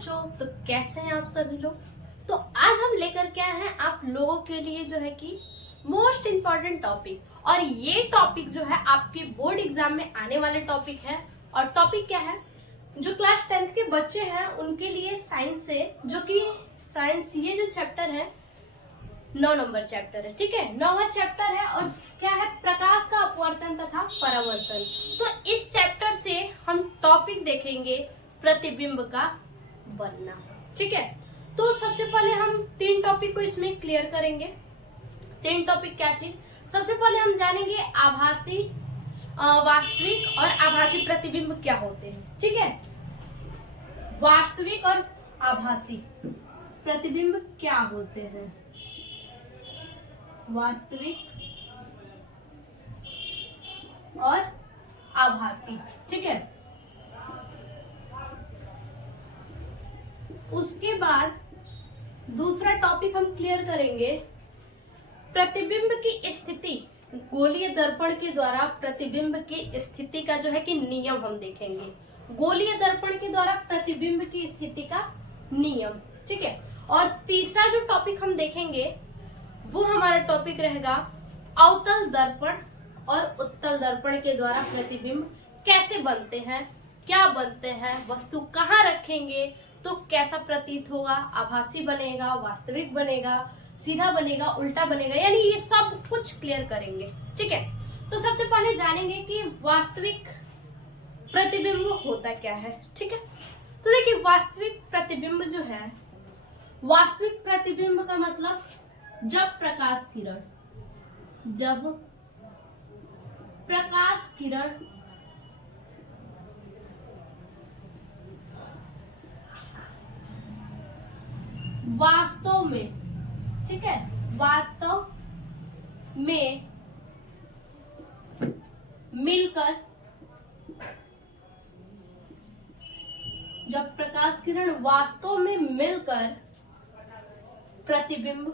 बच्चों, तो कैसे हैं आप सभी लोग। तो आज हम लेकर के आए हैं आप लोगों के लिए जो है कि मोस्ट इम्पॉर्टेंट टॉपिक, और ये टॉपिक जो है आपके बोर्ड एग्जाम में आने वाले टॉपिक है। और टॉपिक क्या है, जो क्लास 10th के बच्चे हैं उनके लिए साइंस से, जो कि साइंस ये जो चैप्टर है 9 नंबर चैप्टर है, ठीक है, 9वां चैप्टर है। और क्या है, प्रकाश का अपवर्तन तथा परावर्तन। तो इस चैप्टर से हम टॉपिक देखेंगे प्रतिबिंब का बनना, ठीक है। तो सबसे पहले हम 3 टॉपिक को इसमें क्लियर करेंगे। 3 टॉपिक क्या थी, सबसे पहले हम जानेंगे आभासी, वास्तविक और आभासी प्रतिबिंब क्या होते हैं, ठीक है। वास्तविक और आभासी प्रतिबिंब क्या होते हैं, वास्तविक और आभासी, ठीक है। उसके बाद दूसरा टॉपिक हम क्लियर करेंगे प्रतिबिंब की स्थिति। गोलीय दर्पण के द्वारा प्रतिबिंब की स्थिति का जो है कि नियम हम देखेंगे। गोलीय दर्पण के द्वारा प्रतिबिंब की स्थिति का नियम, ठीक है। और तीसरा जो टॉपिक हम देखेंगे वो हमारा टॉपिक रहेगा अवतल दर्पण और उत्तल दर्पण के द्वारा प्रतिबिंब कैसे बनते हैं, क्या बनते हैं, वस्तु कहाँ रखेंगे तो कैसा प्रतीत होगा, आभासी बनेगा, वास्तविक बनेगा, सीधा बनेगा, उल्टा बनेगा, यानी ये सब कुछ क्लियर करेंगे, ठीक है। तो सबसे पहले जानेंगे कि वास्तविक प्रतिबिंब होता क्या है, ठीक है। तो देखिए, वास्तविक प्रतिबिंब जो है, वास्तविक प्रतिबिंब का मतलब जब प्रकाश किरण वास्तव में, ठीक है, वास्तव में मिलकर, जब प्रकाश किरण वास्तव में मिलकर प्रतिबिंब,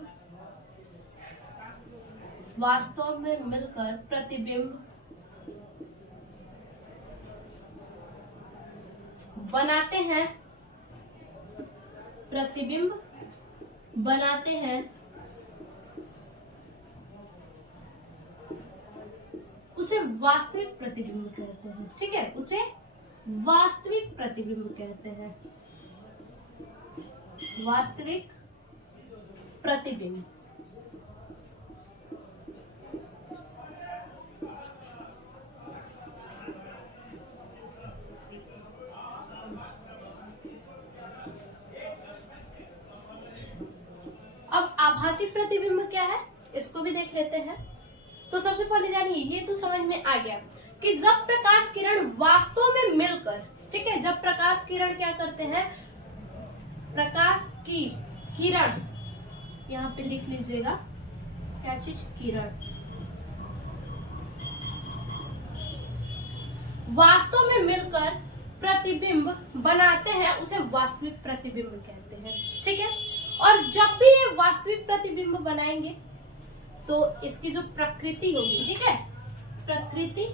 वास्तव में मिलकर प्रतिबिंब बनाते हैं, प्रतिबिंब बनाते हैं, उसे वास्तविक प्रतिबिंब कहते हैं, ठीक है, उसे वास्तविक प्रतिबिंब कहते हैं, वास्तविक प्रतिबिंब। अब आभासी प्रतिबिंब क्या है, इसको भी देख लेते हैं। तो सबसे पहले जानिए, ये तो समझ में आ गया कि जब प्रकाश किरण वास्तव में मिलकर, ठीक है, जब प्रकाश किरण क्या करते हैं, प्रकाश की किरण, यहाँ पे लिख लीजिएगा क्या चीज, किरण, वास्तव में मिलकर प्रतिबिंब बनाते हैं, उसे वास्तविक प्रतिबिंब कहते हैं, ठीक है। और जब भी ये वास्तविक प्रतिबिंब बनाएंगे तो इसकी जो प्रकृति होगी, ठीक है, प्रकृति,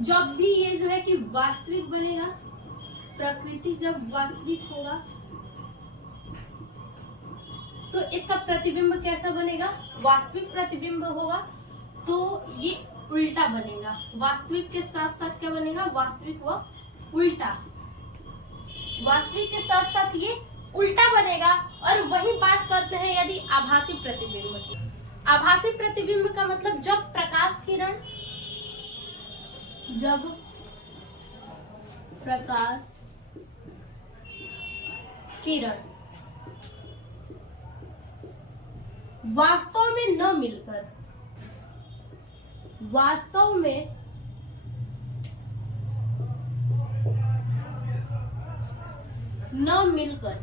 जब भी ये जो है कि वास्तविक बनेगा, प्रकृति जब वास्तविक होगा तो इसका प्रतिबिंब कैसा बनेगा, वास्तविक प्रतिबिंब होगा तो ये उल्टा बनेगा। वास्तविक के साथ साथ क्या बनेगा, वास्तविक व उल्टा, वास्तविक के साथ साथ ये उल्टा बनेगा। और वही बात करते हैं यदि आभासी प्रतिबिंब की। आभासी प्रतिबिंब का मतलब जब प्रकाश किरण, जब प्रकाश किरण वास्तव में न मिलकर, वास्तव में न मिलकर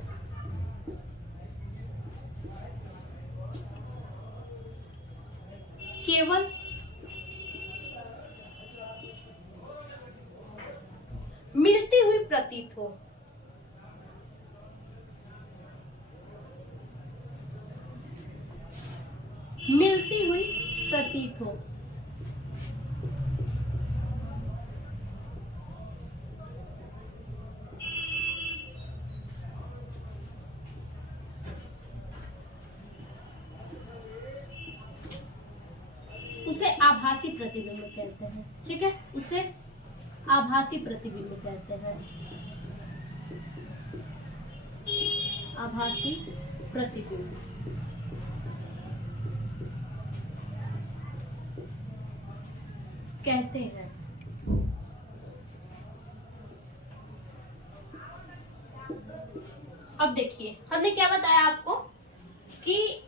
केवल मिलती हुई प्रतीत हो, मिलती हुई प्रतीत हो, उसे आभासी प्रतिबिंब कहते हैं। ठीक है, उसे आभासी प्रतिबिंब कहते हैं। आभासी प्रतिबिंब कहते हैं। अब देखिए हमने क्या बताया आपको कि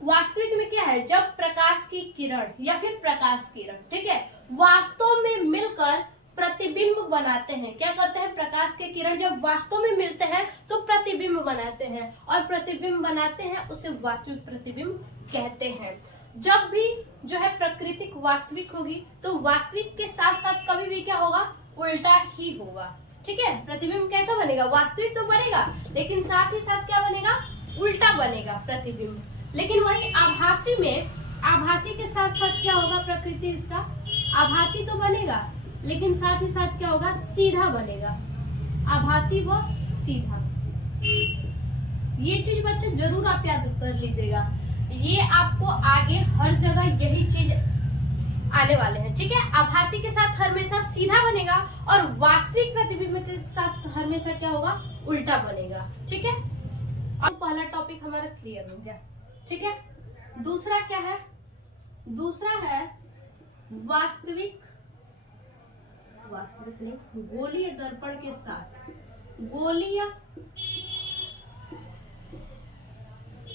वास्तविक में क्या है, जब प्रकाश की किरण या फिर प्रकाश किरण, ठीक है, वास्तव में मिलकर प्रतिबिंब बनाते हैं। क्या करते हैं, प्रकाश के किरण जब वास्तव में मिलते हैं तो प्रतिबिंब बनाते हैं, और प्रतिबिंब बनाते हैं उसे वास्तविक प्रतिबिंब कहते हैं। जब भी जो है प्राकृतिक वास्तविक होगी तो वास्तविक के साथ साथ कभी भी क्या होगा, उल्टा ही होगा। ठीक है, प्रतिबिंब कैसा बनेगा, वास्तविक तो बनेगा लेकिन साथ ही साथ क्या बनेगा, उल्टा बनेगा प्रतिबिंब। लेकिन वही आभासी में, आभासी के साथ साथ क्या होगा, प्रकृति इसका आभासी तो बनेगा लेकिन साथ ही साथ क्या होगा, सीधा बनेगा, आभासी व सीधा। ये चीज बच्चे जरूर आप याद कर लीजिएगा, ये आपको आगे हर जगह यही चीज आने वाले हैं। ठीक है, आभासी के साथ हमेशा सीधा बनेगा और वास्तविक प्रतिबिंब के साथ हमेशा क्या होगा, उल्टा बनेगा। ठीक है, अब पहला टॉपिक हमारा क्लियर हो गया। ठीक है, दूसरा क्या है, दूसरा है वास्तविक नहीं, गोलीय दर्पण के साथ, गोलीय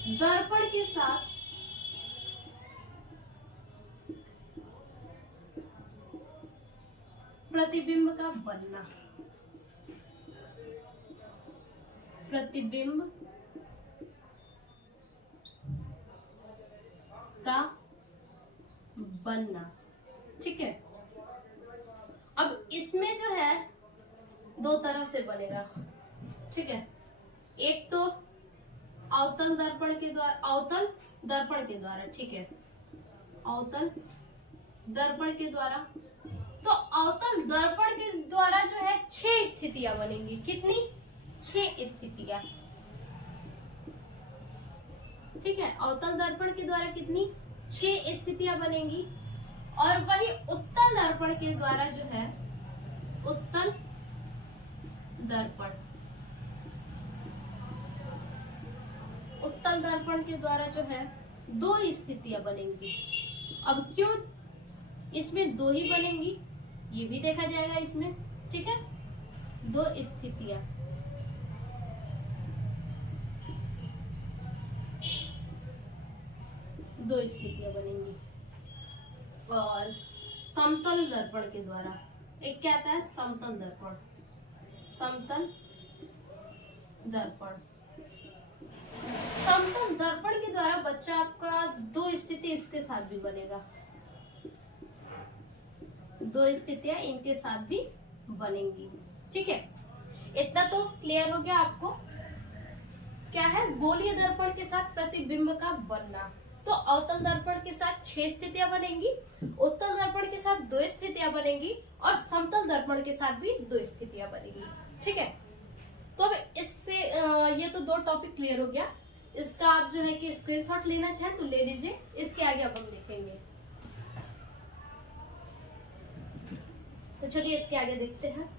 दर्पण के साथ प्रतिबिंब का बनना, प्रतिबिंब का बनना। ठीक है, अब इसमें जो है दो तरह से बनेगा। ठीक है, एक तो अवतल दर्पण के द्वारा, अवतल दर्पण के द्वारा। ठीक है, अवतल दर्पण के द्वारा, तो अवतल दर्पण के द्वारा जो है 6 स्थितियां बनेंगी। कितनी, 6 स्थितियां। ठीक है, अवतल दर्पण के द्वारा कितनी, 6 स्थितियां बनेंगी। और वही उत्तल दर्पण के द्वारा जो है, उत्तल दर्पण, उत्तल दर्पण के द्वारा जो है 2 स्थितियां बनेंगी। अब क्यों इसमें 2 ही बनेंगी, ये भी देखा जाएगा इसमें। ठीक है, 2 स्थितियां, बनेंगी। और समतल दर्पण के द्वारा, एक क्या आता है, समतल दर्पण, समतल दर्पण। समतल दर्पण के द्वारा बच्चा आपका 2 स्थिति इसके साथ भी बनेगा, 2 स्थितियां इनके साथ भी बनेंगी। ठीक है, इतना तो क्लियर हो गया आपको। क्या है, गोलीय दर्पण के साथ प्रतिबिंब का बनना, तो अवतल दर्पण के साथ 6 स्थितियां बनेंगी, उत्तल दर्पण के साथ 2 स्थितियां बनेंगी, और समतल दर्पण के साथ भी 2 स्थितियां बनेगी। ठीक है, तो अब इससे ये तो 2 टॉपिक क्लियर हो गया। इसका आप जो है कि स्क्रीनशॉट लेना चाहें तो ले लीजिए, इसके आगे अब हम देखेंगे। तो चलिए इसके आगे देखते हैं।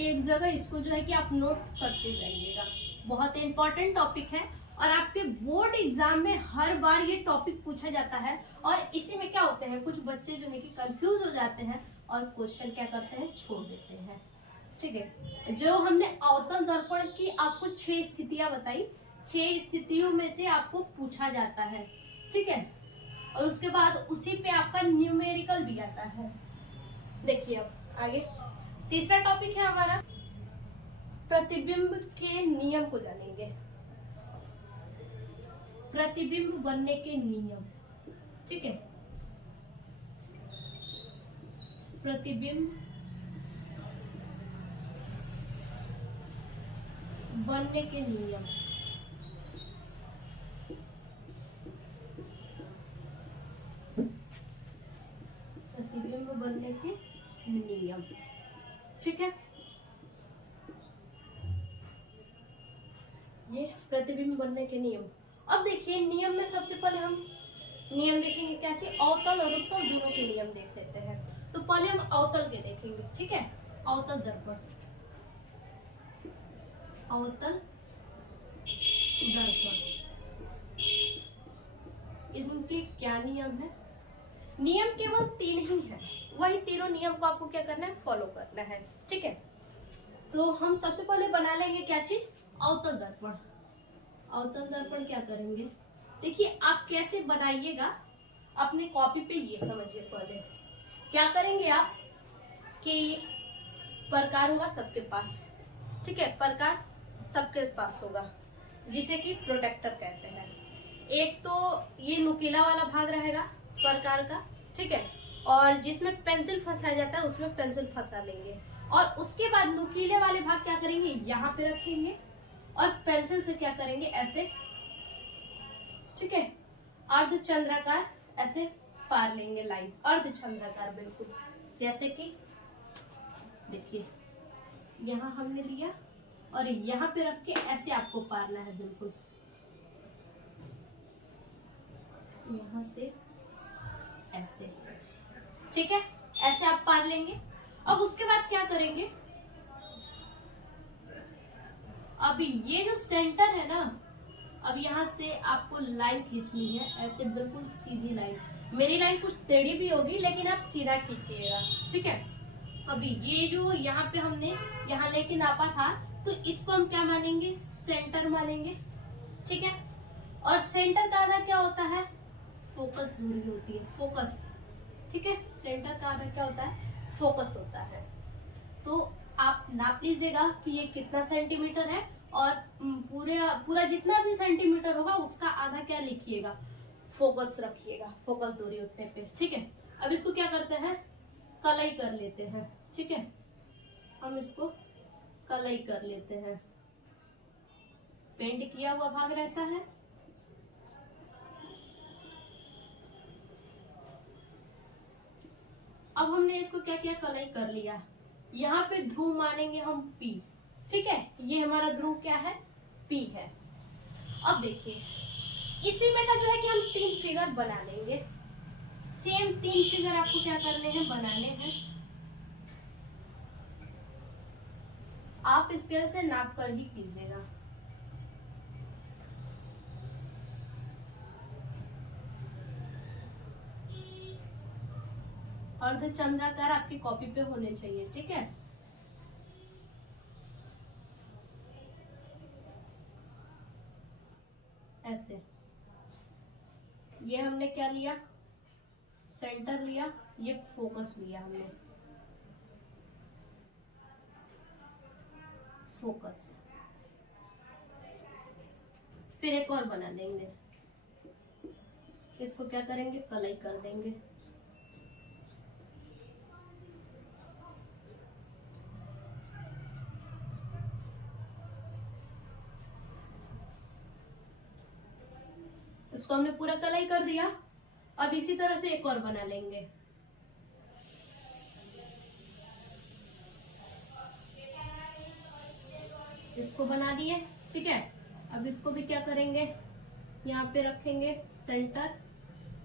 एक जगह इसको जो है कि आप नोट करते जाइएगा, बहुत इंपॉर्टेंट टॉपिक है और आपके बोर्ड एग्जाम में हर बार ये टॉपिक पूछा जाता है। और इसी में क्या होते हैं, कुछ बच्चे जो है कि कंफ्यूज हो जाते हैं और क्वेश्चन क्या करते हैं, छोड़ देते हैं। ठीक है, जो हमने अवतल दर्पण की आपको 6 स्थितियां बताई, 6 स्थितियों में से आपको पूछा जाता है। ठीक है, और उसके बाद उसी पे आपका न्यूमेरिकल भी आता है। देखिए अब आगे तीसरा टॉपिक है हमारा, प्रतिबिंब के नियम को जानेंगे। प्रतिबिंब बनने के नियम। ठीक है, प्रतिबिंब बनने के नियम। प्रतिबिंब बनने के नियम। ठीक है, ये प्रतिबिंब बनने के नियम। अब देखिए नियम में सबसे पहले हम नियम देखेंगे, क्या चाहिए, अवतल और उत्तल दोनों के नियम देख लेते हैं। तो पहले हम अवतल के देखेंगे। ठीक है, अवतल दर्पण, अवतल दर्पण, इनके क्या नियम है? नियम केवल 3 ही है, वही तीनों नियम को आपको क्या करना है, फॉलो करना है। ठीक है, तो हम सबसे पहले बना लेंगे क्या चीज, अवतल दर्पण। अवतल दर्पण क्या करेंगे, देखिए आप कैसे बनाइएगा अपने कॉपी पे, ये समझिए। पहले क्या करेंगे आप कि प्रकार होगा सबके पास। ठीक है, प्रकार सबके पास होगा, जिसे कि प्रोटेक्टर कहते हैं। एक तो ये नुकीला वाला भाग रहेगा प्रकार का, ठीक है, और जिसमें पेंसिल फंसाया जाता है उसमें पेंसिल फंसा लेंगे, और उसके बाद नुकीले वाले भाग क्या करेंगे, यहाँ पे रखेंगे और पेंसिल से क्या करेंगे, ऐसे, ठीक है, अर्धचंद्राकार ऐसे पार लेंगे लाइन, अर्धचंद्राकार बिल्कुल, जैसे कि देखिए यहाँ हमने लिया और यहाँ पे रख के ऐसे आपको पारना है, बिल्कुल यहाँ से ऐसे। ठीक है, ऐसे आप पार लेंगे। अब उसके बाद क्या करेंगे, अभी ये जो सेंटर है ना, अब यहाँ से आपको लाइन खींचनी है, ऐसे बिल्कुल सीधी लाइन। मेरी लाइन कुछ टेढ़ी भी होगी लेकिन आप सीधा खींचिएगा। ठीक है, अभी ये जो यहाँ पे हमने यहाँ लेके नापा था, तो इसको हम क्या मानेंगे, सेंटर मानेंगे। ठीक है, और सेंटर का आधा क्या होता है, फोकस दूरी होती है, फोकस। ठीक है, सेंटर का आधा क्या होता है, फोकस होता है। तो आप नाप लीजिएगा कि ये कितना सेंटीमीटर है, और पूरा जितना भी सेंटीमीटर होगा उसका आधा क्या लिखिएगा, फोकस रखिएगा, फोकस दूरी उतने पे। ठीक है, अब इसको क्या करते हैं, कलई कर लेते हैं। ठीक है, हम इसको कलई कर लेते हैं। पेंट किया हुआ भाग रहता है, अब हमने इसको क्या किया, कलई कर लिया। यहाँ पे ध्रुव मानेंगे हम P। ठीक है, ये हमारा ध्रुव क्या है, P है। अब देखिए इसी में का जो है कि हम 3 फिगर बना लेंगे। सेम 3 फिगर आपको क्या करने हैं, बनाने हैं। आप स्केल से नाप कर ही कीजिएगा। अर्धचंद्राकार आपकी कॉपी पे होने चाहिए। ठीक है, ऐसे। ये हमने क्या लिया, सेंटर लिया, ये फोकस लिया हमने, फोकस। फिर एक और बना लेंगे, इसको क्या करेंगे, कलई कर देंगे। इसको हमने पूरा कलई कर दिया। अब इसी तरह से एक और बना लेंगे। इसको बना दिए। ठीक है, अब इसको भी क्या करेंगे, यहाँ पे रखेंगे सेंटर,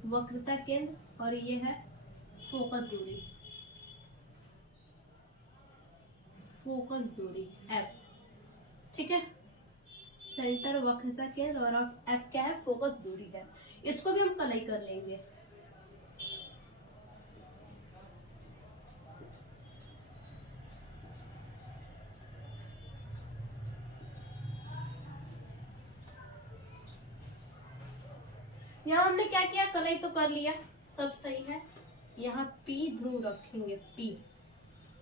वक्रता केंद्र, और ये है फोकस दूरी, फोकस दूरी F। ठीक है, सेंटर, वक्रता केंद्र, और F क्या है, फोकस दूरी है। इसको भी हम कलई कर लेंगे। यहाँ हमने क्या किया, कलई तो कर लिया, सब सही है। यहाँ P ध्रुव रखेंगे, P।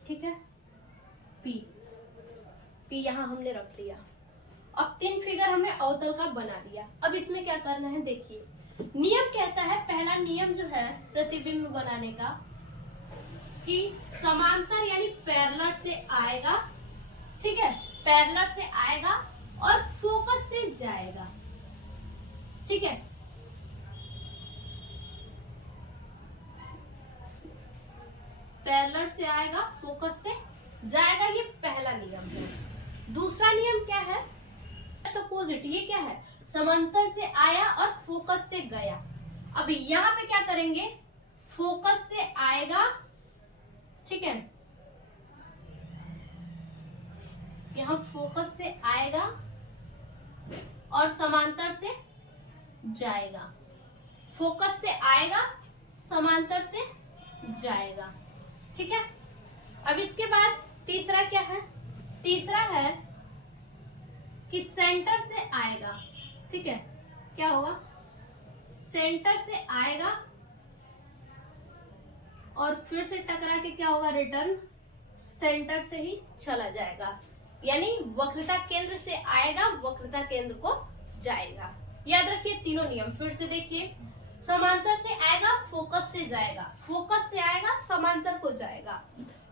ठीक है, P यहाँ हमने रख लिया। अब 3 फिगर हमने अवतल का बना लिया। अब इसमें क्या करना है, देखिए नियम कहता है, पहला नियम जो है प्रतिबिंब बनाने का, कि समांतर यानी पैरेलल से आएगा। ठीक है, पैरेलल से आएगा और फोकस से जाएगा। ठीक है, पैरेलल से आएगा, फोकस से जाएगा, ये पहला नियम है। दूसरा नियम क्या है, अपोजिट, ये क्या है, समांतर से आया और फोकस से गया। अब यहाँ पे क्या करेंगे, फोकस से आएगा, ठीक है, यहाँ फोकस से आएगा और समांतर से जाएगा, फोकस से आएगा, समांतर से जाएगा, ठीक है। अब इसके बाद तीसरा क्या है, तीसरा है कि सेंटर से आएगा, ठीक है, क्या होगा, सेंटर से आएगा और फिर से टकरा के क्या होगा, रिटर्न सेंटर से ही चला जाएगा, यानी वक्रता केंद्र से आएगा, वक्रता केंद्र को जाएगा। याद रखिए तीनों नियम फिर से देखिए, समांतर से आएगा, फोकस से जाएगा, फोकस से आएगा, समांतर को जाएगा,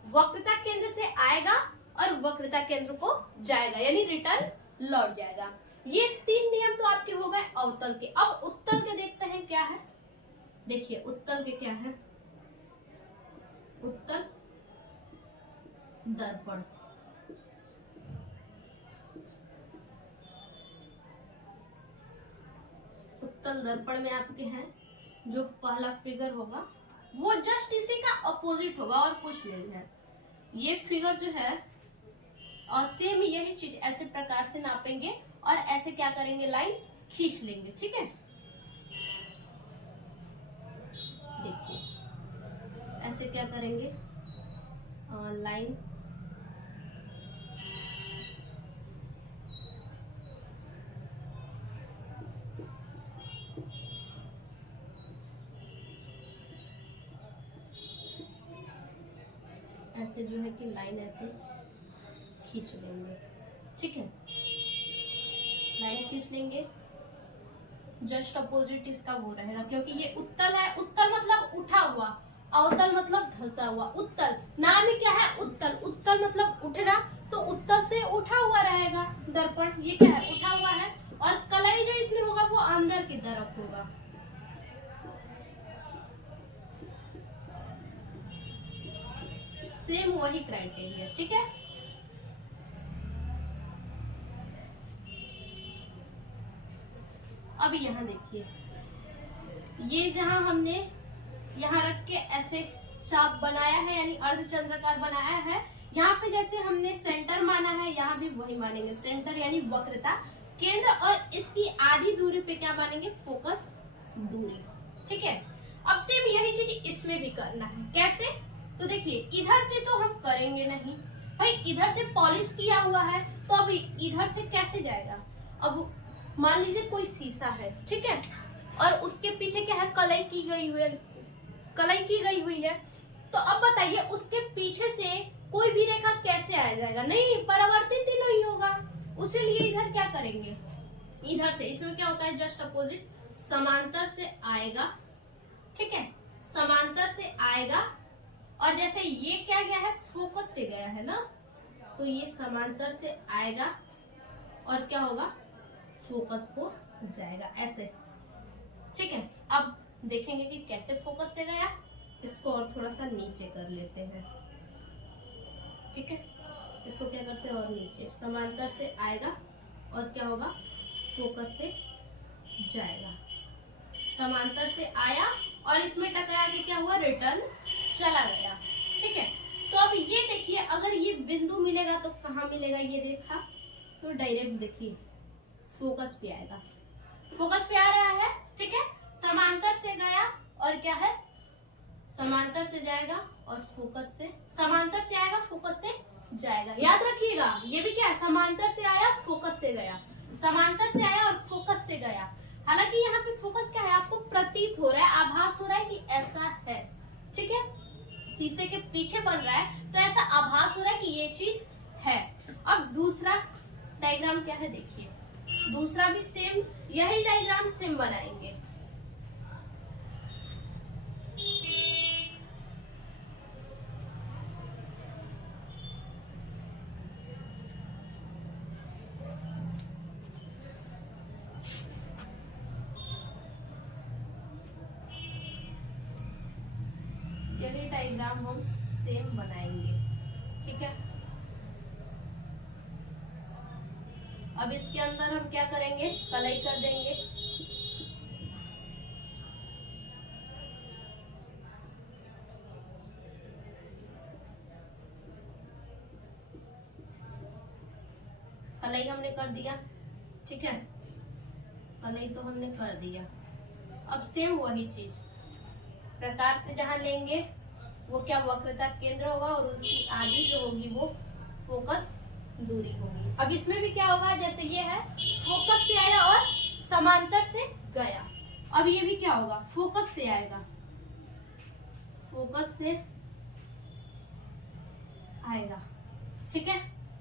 वक्रता केंद्र से आएगा और वक्रता केंद्र को जाएगा, यानी रिटर्न लौट जाएगा। ये तीन नियम तो आपके हो गए अवतल के। अब उत्तल के देखते हैं क्या है, देखिए उत्तल के क्या है, उत्तल दर्पण, उत्तल दर्पण में आपके हैं जो पहला फिगर होगा वो जस्ट इसी का अपोजिट होगा और कुछ नहीं है। ये फिगर जो है और सेम यही चीज ऐसे प्रकार से नापेंगे और ऐसे क्या करेंगे, लाइन खींच लेंगे, ठीक है। देखिए ऐसे क्या करेंगे, लाइन ऐसे जो है कि लाइन ऐसे खींच लेंगे, ठीक है, लाइन खींच लेंगे, जस्ट अपोजिट इसका वो रहेगा, क्योंकि ये उत्तल है, उत्तल मतलब उठा हुआ, अवतल मतलब धंसा हुआ। उत्तल नाम ही क्या है, उत्तल, उत्तल मतलब उठना, तो उत्तल से उठा हुआ रहेगा दर्पण, ये क्या है, उठा हुआ है, और कलाई जो इसमें होगा वो अंदर की तरफ होगा। सेम वही क्राइटेरिया, ठीक है। अब यहाँ देखिए, ये जहां हमने यहाँ रख के ऐसे चाप बनाया है, यानी अर्धचंद्राकार बनाया है, यहाँ पे जैसे हमने सेंटर माना है, यहाँ भी वही मानेंगे, सेंटर यानी वक्रता केंद्र, और इसकी आधी दूरी पे क्या मानेंगे, फोकस दूरी, ठीक है। अब सेम यही चीज इसमें भी करना है, कैसे, तो देखिए इधर से तो हम करेंगे नहीं भाई, इधर से पॉलिश किया हुआ है, तो अब इधर से कैसे जाएगा। अब मान लीजिए कोई शीशा है, ठीक है, और उसके पीछे क्या है, कलई की गई हुई है, कलई की गई हुई है, तो अब बताइए उसके पीछे से कोई भी रेखा कैसे आ जाएगा, नहीं परावर्तित ही नहीं होगा, उसी लिए इधर क्या करेंगे, इधर से, इसमें क्या होता है जस्ट अपोजिट, समांतर से आएगा, ठीक है, समांतर से आएगा, और जैसे ये क्या गया है, फोकस से गया है ना, तो ये समांतर से आएगा और क्या होगा, फोकस को जाएगा ऐसे, ठीक है। अब देखेंगे कि कैसे फोकस से गया, इसको और थोड़ा सा नीचे कर लेते हैं, ठीक है, इसको क्या करते हैं और नीचे, समांतर से आएगा और क्या होगा, फोकस से जाएगा, समांतर से आया और इसमें टकरा के क्या हुआ, रिटर्न चला गया, ठीक है। तो अब ये देखिए, अगर ये बिंदु मिलेगा तो कहाँ मिलेगा, ये रेखा, तो डायरेक्ट देखिए फोकस पे आएगा, फोकस पे आ रहा है, ठीक है, समांतर से गया और क्या है, समांतर से जाएगा और फोकस से, समांतर से आएगा, फोकस से जाएगा, याद रखिएगा ये भी क्या है, समांतर से आया, फोकस से गया, समांतर से आया और फोकस से गया। हालांकि यहाँ पे फोकस क्या है, आपको प्रतीत हो रहा है, आभास हो रहा है कि ऐसा है, ठीक है, शीशे के पीछे बन रहा है, तो ऐसा आभास हो रहा है कि ये चीज है। अब दूसरा डायग्राम क्या है, देखिए दूसरा भी सेम यही डायग्राम सेम बनाएंगे, यही डायग्राम हम सेम बनाएंगे। ठीक है, अब इसके अंदर हम क्या करेंगे, कलई कर देंगे। कलई हमने कर दिया। ठीक है, कलई तो हमने कर दिया। अब सेम वही चीज प्रकार से जहां लेंगे वो क्या वक्रता केंद्र होगा और उसकी आधी जो होगी वो फोकस दूरी होगी। अब इसमें भी क्या होगा, जैसे ये है फोकस से आया और समांतर से गया। अब ये भी क्या होगा, फोकस से आएगा, फोकस से आएगा। ठीक है,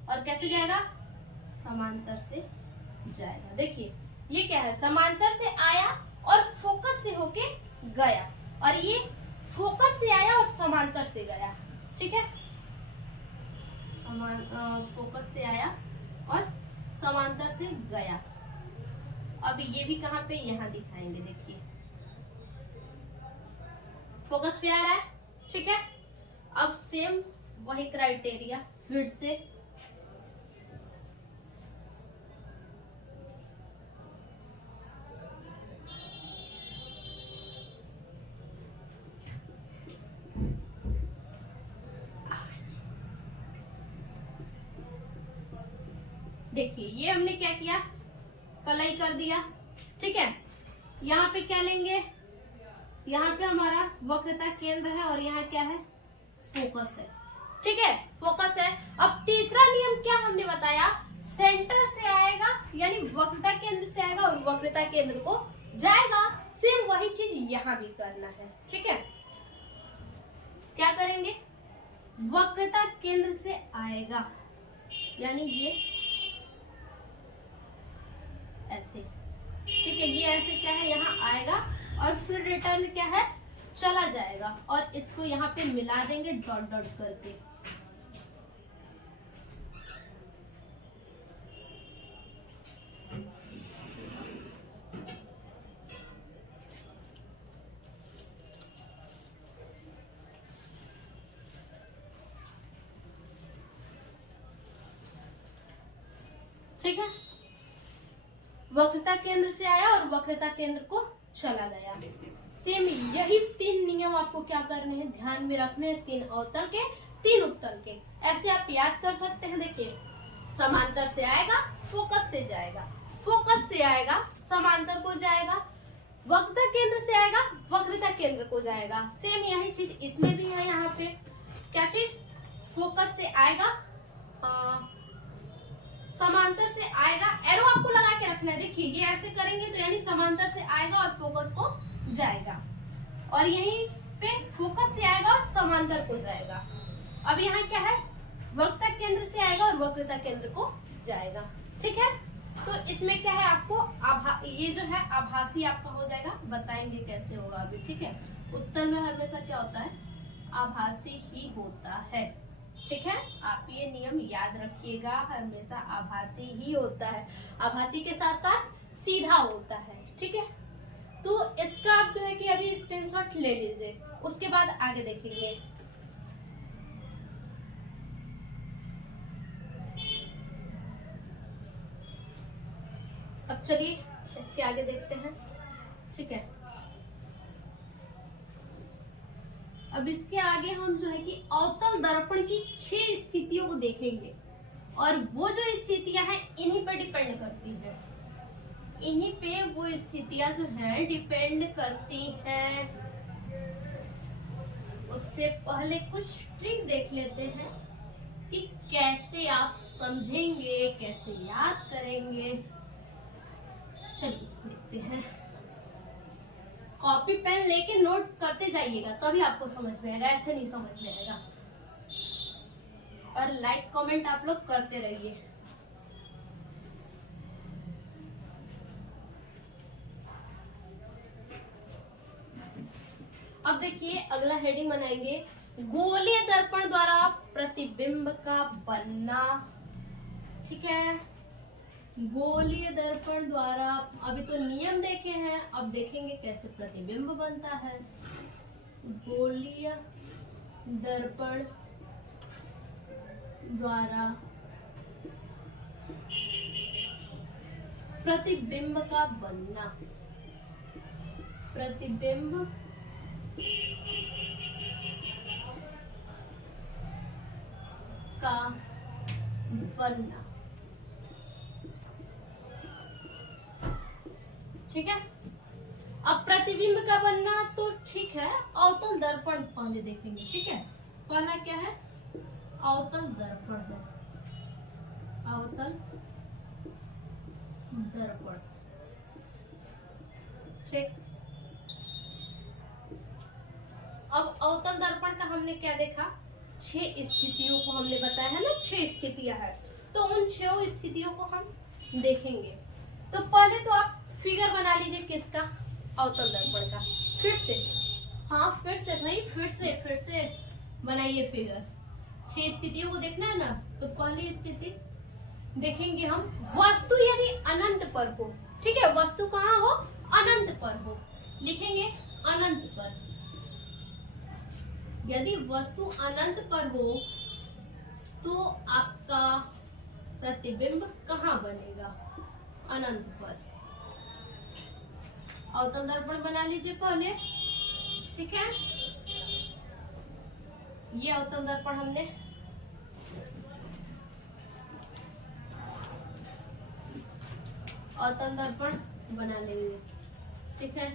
और कैसे जाएगा, समांतर से जाएगा। देखिए ये क्या है, समांतर से आया और फोकस से होके गया, और ये फोकस से आया और समांतर से गया। ठीक है, फोकस से आया और समांतर से गया। अब ये भी कहाँ पे, यहाँ दिखाएंगे। देखिए फोकस पे आ रहा है। ठीक है, अब सेम वही क्राइटेरिया फिर से देखिए, ये हमने क्या किया, कलई कर दिया। ठीक है, यहाँ पे क्या लेंगे, यहाँ पे हमारा वक्रता केंद्र है और यहाँ क्या है, फोकस है। ठीक है, फोकस है। अब तीसरा नियम क्या हमने बताया, सेंटर से आएगा यानी वक्रता केंद्र से आएगा और वक्रता केंद्र को जाएगा। सेम वही चीज यहाँ भी करना है। ठीक है, क्या करेंगे, वक्रता केंद्र से आएगा यानी ये ऐसे। ठीक है, ये ऐसे क्या है, यहाँ आएगा और फिर रिटर्न क्या है, चला जाएगा, और इसको यहाँ पे मिला देंगे डॉट डॉट करके। ठीक है, वक्रता केंद्र से आया और वक्रता केंद्र को चला गया। सेम यही तीन नियम आपको क्या करने हैं, ध्यान में रखने हैं। तीन अवतल के, तीन उत्तल के, ऐसे आप याद कर सकते हैं। देखिए समांतर से आएगा, फोकस से जाएगा, फोकस से आएगा, समांतर को जाएगा, वक्रता केंद्र से आएगा, वक्रता केंद्र को जाएगा। सेम यही चीज इसमें भी है। यहाँ पे क्या चीज, फोकस से आएगा, समांतर से आएगा, एरो आपको लगा के रखना है। देखिए ये ऐसे करेंगे तो यानी समांतर से आएगा और फोकस को जाएगा, और यहीं पे फोकस से आएगा और समांतर को जाएगा। अब यहाँ क्या है, वक्रता केंद्र से आएगा और वक्रता केंद्र को जाएगा। ठीक है, तो इसमें क्या है, आपको ये जो है आभासी आपका हो जाएगा, बताएंगे कैसे होगा अभी। ठीक है, उत्तर में हमेशा क्या होता है, आभासी ही होता है। ठीक है, आप ये नियम याद रखिएगा, हमेशा आभासी ही होता है, आभासी के साथ साथ सीधा होता है। ठीक है, तो इसका आप जो है कि अभी स्क्रीनशॉट ले लीजिए, उसके बाद आगे देखेंगे। अब चलिए इसके आगे देखते हैं। ठीक है, अब इसके आगे हम जो है कि अवतल दर्पण की 6 स्थितियों को देखेंगे, और वो जो स्थितियां हैं इन्हीं पर डिपेंड करती है, इन्हीं पे वो स्थितियां जो हैं डिपेंड करती हैं। उससे पहले कुछ ट्रिक देख लेते हैं कि कैसे आप समझेंगे, कैसे याद करेंगे। चलिए देखते हैं, कॉपी पेन लेके नोट करते जाइएगा तभी आपको समझ में आएगा, ऐसे नहीं समझ में आएगा। और लाइक कमेंट आप लोग करते रहिए। अब देखिए अगला हेडिंग बनाएंगे, गोलीय दर्पण द्वारा प्रतिबिंब का बनना। ठीक है, गोलीय दर्पण द्वारा, अभी तो नियम देखे हैं, अब देखेंगे कैसे प्रतिबिंब बनता है। गोलीय दर्पण द्वारा प्रतिबिंब का बनना, प्रतिबिंब का बनना। ठीक है, अब प्रतिबिंब का बनना तो ठीक है, अवतल दर्पण पहले देखेंगे। ठीक है, पहला क्या है, अवतल दर्पण है, अवतल दर्पण। ठीक, अब अवतल दर्पण का हमने क्या देखा, 6 स्थितियों को हमने बताया है ना, 6 स्थितियां हैं, तो उन 6 स्थितियों को हम देखेंगे। तो पहले तो आप फिगर बना लीजिए, किसका, अवतल दर्पण का। फिर से, हाँ फिर से भाई, फिर से बनाइए फिगर। 6 स्थितियों को देखना है ना, तो पहली स्थिति देखेंगे हम, वस्तु यदि अनंत पर हो। ठीक है, वस्तु कहाँ हो, अनंत पर हो, लिखेंगे अनंत पर। यदि वस्तु अनंत पर हो तो आपका प्रतिबिंब कहाँ बनेगा, अनंत पर। अवतल दर्पण बना लीजिए पहले। ठीक है, ये अवतल दर्पण हमने अवतल दर्पण बना लेंगे। ठीक है,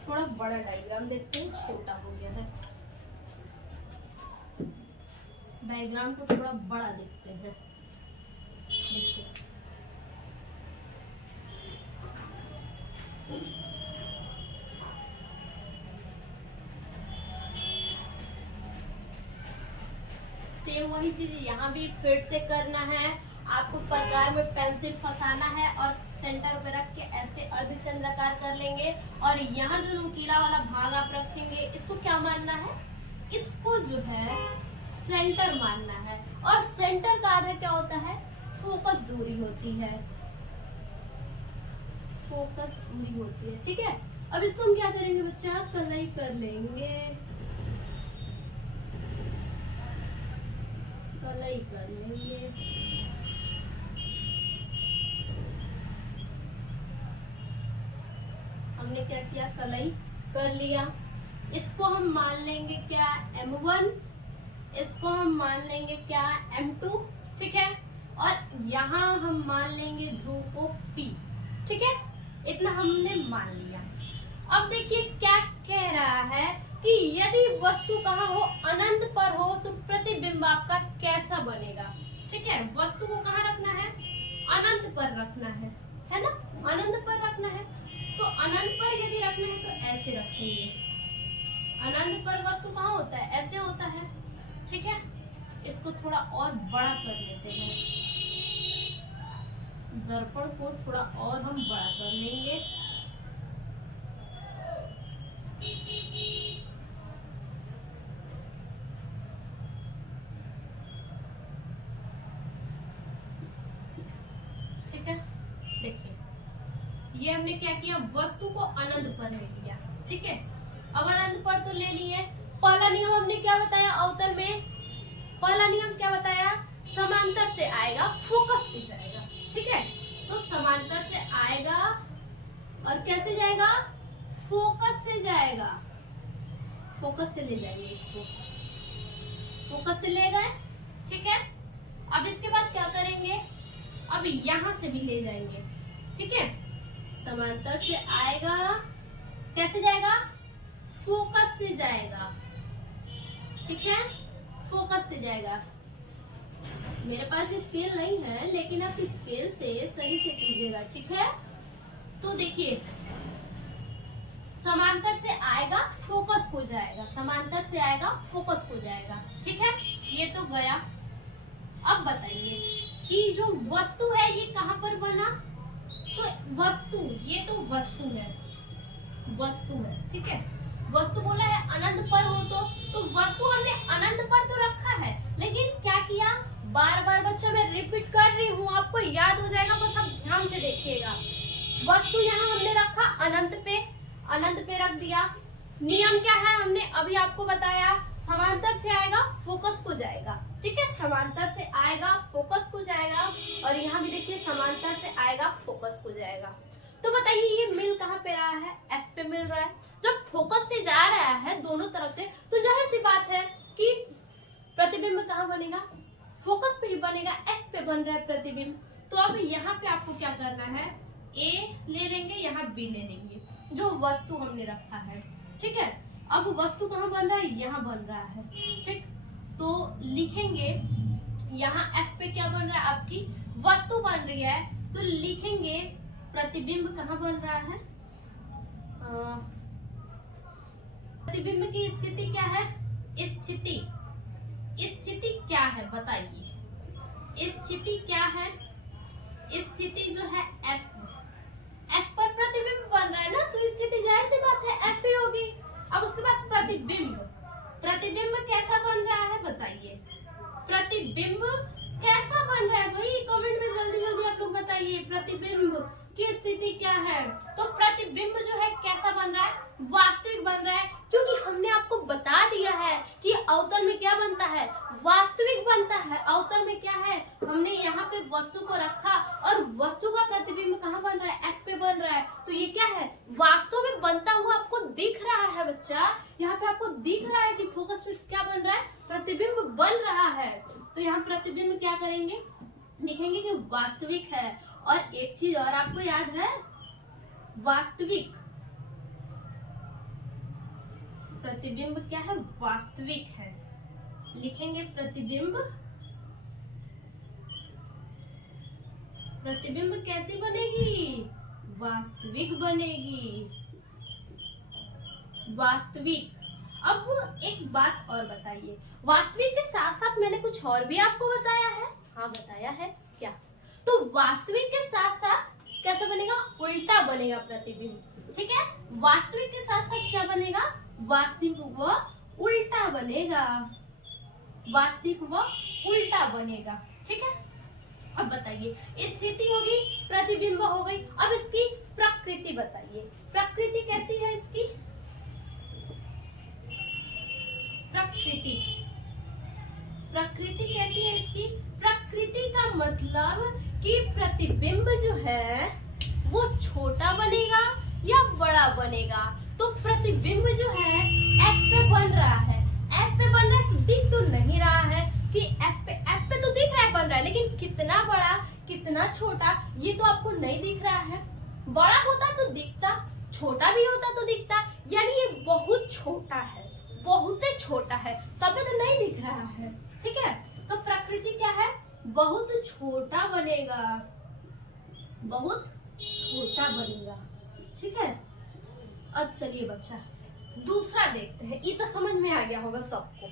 थोड़ा बड़ा डायग्राम देखते हैं, छोटा हो गया है, डायग्राम को थोड़ा बड़ा देखते हैं। देखिए, सेम वही चीज यहाँ भी फिर से करना है। आपको प्रकार में पेंसिल फंसाना है और सेंटर पे रख के ऐसे अर्धचंद्राकार कर लेंगे, और यहाँ जो नुकीला वाला भाग आप रखेंगे, इसको क्या मानना है, इसको जो है सेंटर मानना है। और सेंटर का आधा क्या होता है, फोकस दूरी होती है, फोकस दूरी होती है। ठीक है, अब इसको हम क्या करेंगे बच्चा, कलाई कर लेंगे, कलाई कर लेंगे। हमने क्या किया, कलाई कर लिया। इसको हम मान लेंगे क्या, M1, इसको हम मान लेंगे क्या, M2। ठीक है, और यहाँ हम मान लेंगे ध्रुव को P। ठीक है, इतना हमने मान लिया। अब देखिए क्या कह रहा है कि यदि वस्तु कहाँ हो, अनंत पर हो, तो प्रतिबिंब आपका कैसा बनेगा। ठीक है, वस्तु को कहाँ रखना है, अनंत पर रखना है ना, अनंत पर रखना है। तो अनंत पर यदि रखना है तो ऐसे रखेंगे, अनंत पर वस्तु कहाँ होता है, ऐसे होता है। ठीक है, इसको थोड़ा और बड़ा कर लेते हैं, दर्पण को थोड़ा और हम बड़ा कर लेंगे। ठीक है, देखिए ये हमने क्या किया, वस्तु को अनंत पर ले लिया। ठीक है, अब अनंत पर तो ले लिए। पहला नियम हमने क्या बताया, अवतल में पहला नियम क्या बताया, समांतर से आएगा, फोकस से जाएगा। ठीक है, तो समांतर से आएगा और कैसे जाएगा, फोकस से जाएगा, फोकस से ले जाएंगे इसको, फोकस से ले गए। ठीक है, अब इसके बाद क्या करेंगे, अब यहां से भी ले जाएंगे। ठीक है, समांतर से आएगा, कैसे जाएगा, फोकस से जाएगा। ठीक है, फोकस से जाएगा। मेरे पास स्केल नहीं है, लेकिन आप स्केल से सही से कीजिएगा। ठीक है, तो देखिए समांतर से आएगा, फोकस को जाएगा, समांतर से आएगा, फोकस को जाएगा। ठीक है, ये तो गया। अब बताइए कि जो वस्तु है ये कहां पर बना, तो वस्तु, ये तो वस्तु है, वस्तु है। ठीक है, वस्तु बोला है अनंत पर हो, तो वस्तु हमने अनंत पर तो रखा है, लेकिन क्या किया, बार बार बच्चा मैं रिपीट कर रही हूँ, आपको याद हो जाएगा, बस आप ध्यान से देखिएगा। वस्तु यहाँ हमने रखा अनंत पे, अनंत पे रख दिया। नियम क्या है, हमने अभी आपको बताया, समांतर से आएगा फोकस को जाएगा, ठीक है, समांतर से आएगा फोकस को जाएगा, और यहाँ भी देखिए समांतर से आएगा फोकस को जाएगा। तो बताइए ये मिल कहाँ पे रहा है, एफ पे मिल रहा है। जब फोकस से जा रहा है दोनों तरफ से, तो जाहिर सी बात है कि प्रतिबिंब कहाँ बनेगा, फोकस पे ही बनेगा, एफ पे बन रहा है प्रतिबिंब। तो अब यहाँ पे आपको क्या करना है, ए ले लेंगे, यहाँ बी ले लेंगे, जो वस्तु हमने रखा है, ठीक है। अब वस्तु कहाँ बन रहा है, यहाँ बन रहा है, ठीक। तो लिखेंगे यहाँ एफ पे क्या बन रहा है, आपकी वस्तु बन रही है, तो लिखेंगे प्रतिबिंब कहाँ बन रहा है, प्रतिबिंब की स्थिति क्या है, स्थिति क्या है बताइए, स्थिति क्या है, स्थिति जो है एफ पर प्रतिबिंब बन रहा है ना, तो स्थिति जाहिर सी बात है एफ ही होगी। अब उसके बाद प्रतिबिंब कैसा बन रहा है बताइए, प्रतिबिंब कैसा बन रहा है भाई, कमेंट में जल्दी जल्दी आप लोग बताइए, प्रतिबिंब की स्थिति क्या है। तो प्रतिबिंब जो है कैसा बन रहा है, वास्तविक बन रहा है, क्योंकि हमने आपको बता दिया है कि अवतल में क्या बनता है, वास्तविक बनता है। अवतल में क्या है, हमने यहाँ पे वस्तु को रखा और वस्तु का प्रतिबिंब कहाँ बन रहा है, एफ पे बन रहा है, तो ये क्या है, वास्तव में बनता हुआ आपको दिख रहा है बच्चा, यहाँ पे आपको दिख रहा है कि फोकस पे क्या बन रहा है, प्रतिबिंब बन रहा है। तो यहाँ प्रतिबिंब क्या करेंगे, लिखेंगे कि वास्तविक है। और एक चीज और आपको याद है, वास्तविक प्रतिबिंब क्या है, वास्तविक है, लिखेंगे प्रतिबिंब कैसी बनेगी, वास्तविक बनेगी, वास्तविक। अब एक बात और बताइए, वास्तविक के साथ साथ मैंने कुछ और भी आपको बताया है, हाँ बताया है क्या, तो वास्तविक के साथ साथ कैसा बनेगा, उल्टा बनेगा प्रतिबिंब, ठीक है। वास्तविक के साथ साथ क्या बनेगा, वास्तविक व उल्टा बनेगा, वास्तविक व उल्टा बनेगा, ठीक है। अब बताइए, स्थिति होगी, प्रतिबिंब हो गई, अब इसकी प्रकृति बताइए, प्रकृति कैसी है इसकी, प्रकृति कैसी है इसकी, प्रकृति का मतलब कि प्रतिबिंब जो है वो छोटा बनेगा या बड़ा बनेगा। तो प्रतिबिंब जो है एफ पे बन रहा है, एफ पे बन रहा है, तो दिख तो नहीं रहा है कि एफ पे तो दिख रहा है बन रहा है, लेकिन कितना बड़ा कितना छोटा ये तो आपको नहीं दिख रहा है। बड़ा होता तो दिखता, छोटा भी होता तो दिखता, यानी ये बहुत छोटा है, बहुत छोटा है, तभी तो नहीं दिख रहा है, ठीक है। तो प्रकृति क्या है, बहुत छोटा बनेगा, बहुत छोटा बनेगा, ठीक है। अब चलिए बच्चा दूसरा देखते हैं, ये तो समझ में आ गया होगा सबको,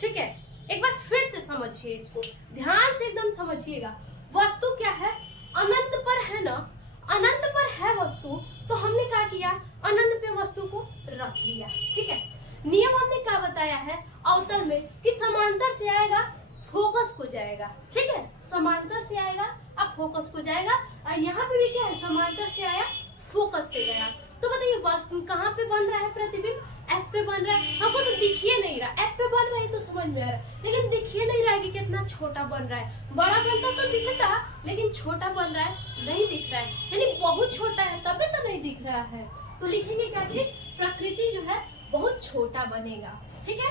ठीक है। एक बार फिर से समझिए, इसको ध्यान से एकदम समझिएगा। वस्तु क्या है, अनंत पर है ना, अनंत पर है वस्तु, तो हमने क्या किया, अनंत पे वस्तु को रख दिया, ठीक है। नियम हमने क्या बताया है अवतल में, कि समांतर से आएगा फोकस को जाएगा, ठीक है, समांतर से आएगा अब फोकस को जाएगा। और यहाँ पे भी क्या है, समांतर से आया फोकस से गया। तो बताइए वस्तु कहाँ पे बन रहा है प्रतिबिंब, एफ पे बन रहा है, हमको तो दिखिए नहीं रहा, एफ पे बन रहा है तो समझ में आ रहा है, लेकिन दिखिए नहीं रहा है कि कितना छोटा बन रहा है। बड़ा बनता तो दिखता, लेकिन छोटा बन रहा है, नहीं दिख रहा है, यानी बहुत छोटा है तभी तो नहीं दिख रहा है। तो लिखेंगे क्या चीज, प्रकृति जो है बहुत छोटा बनेगा, ठीक है।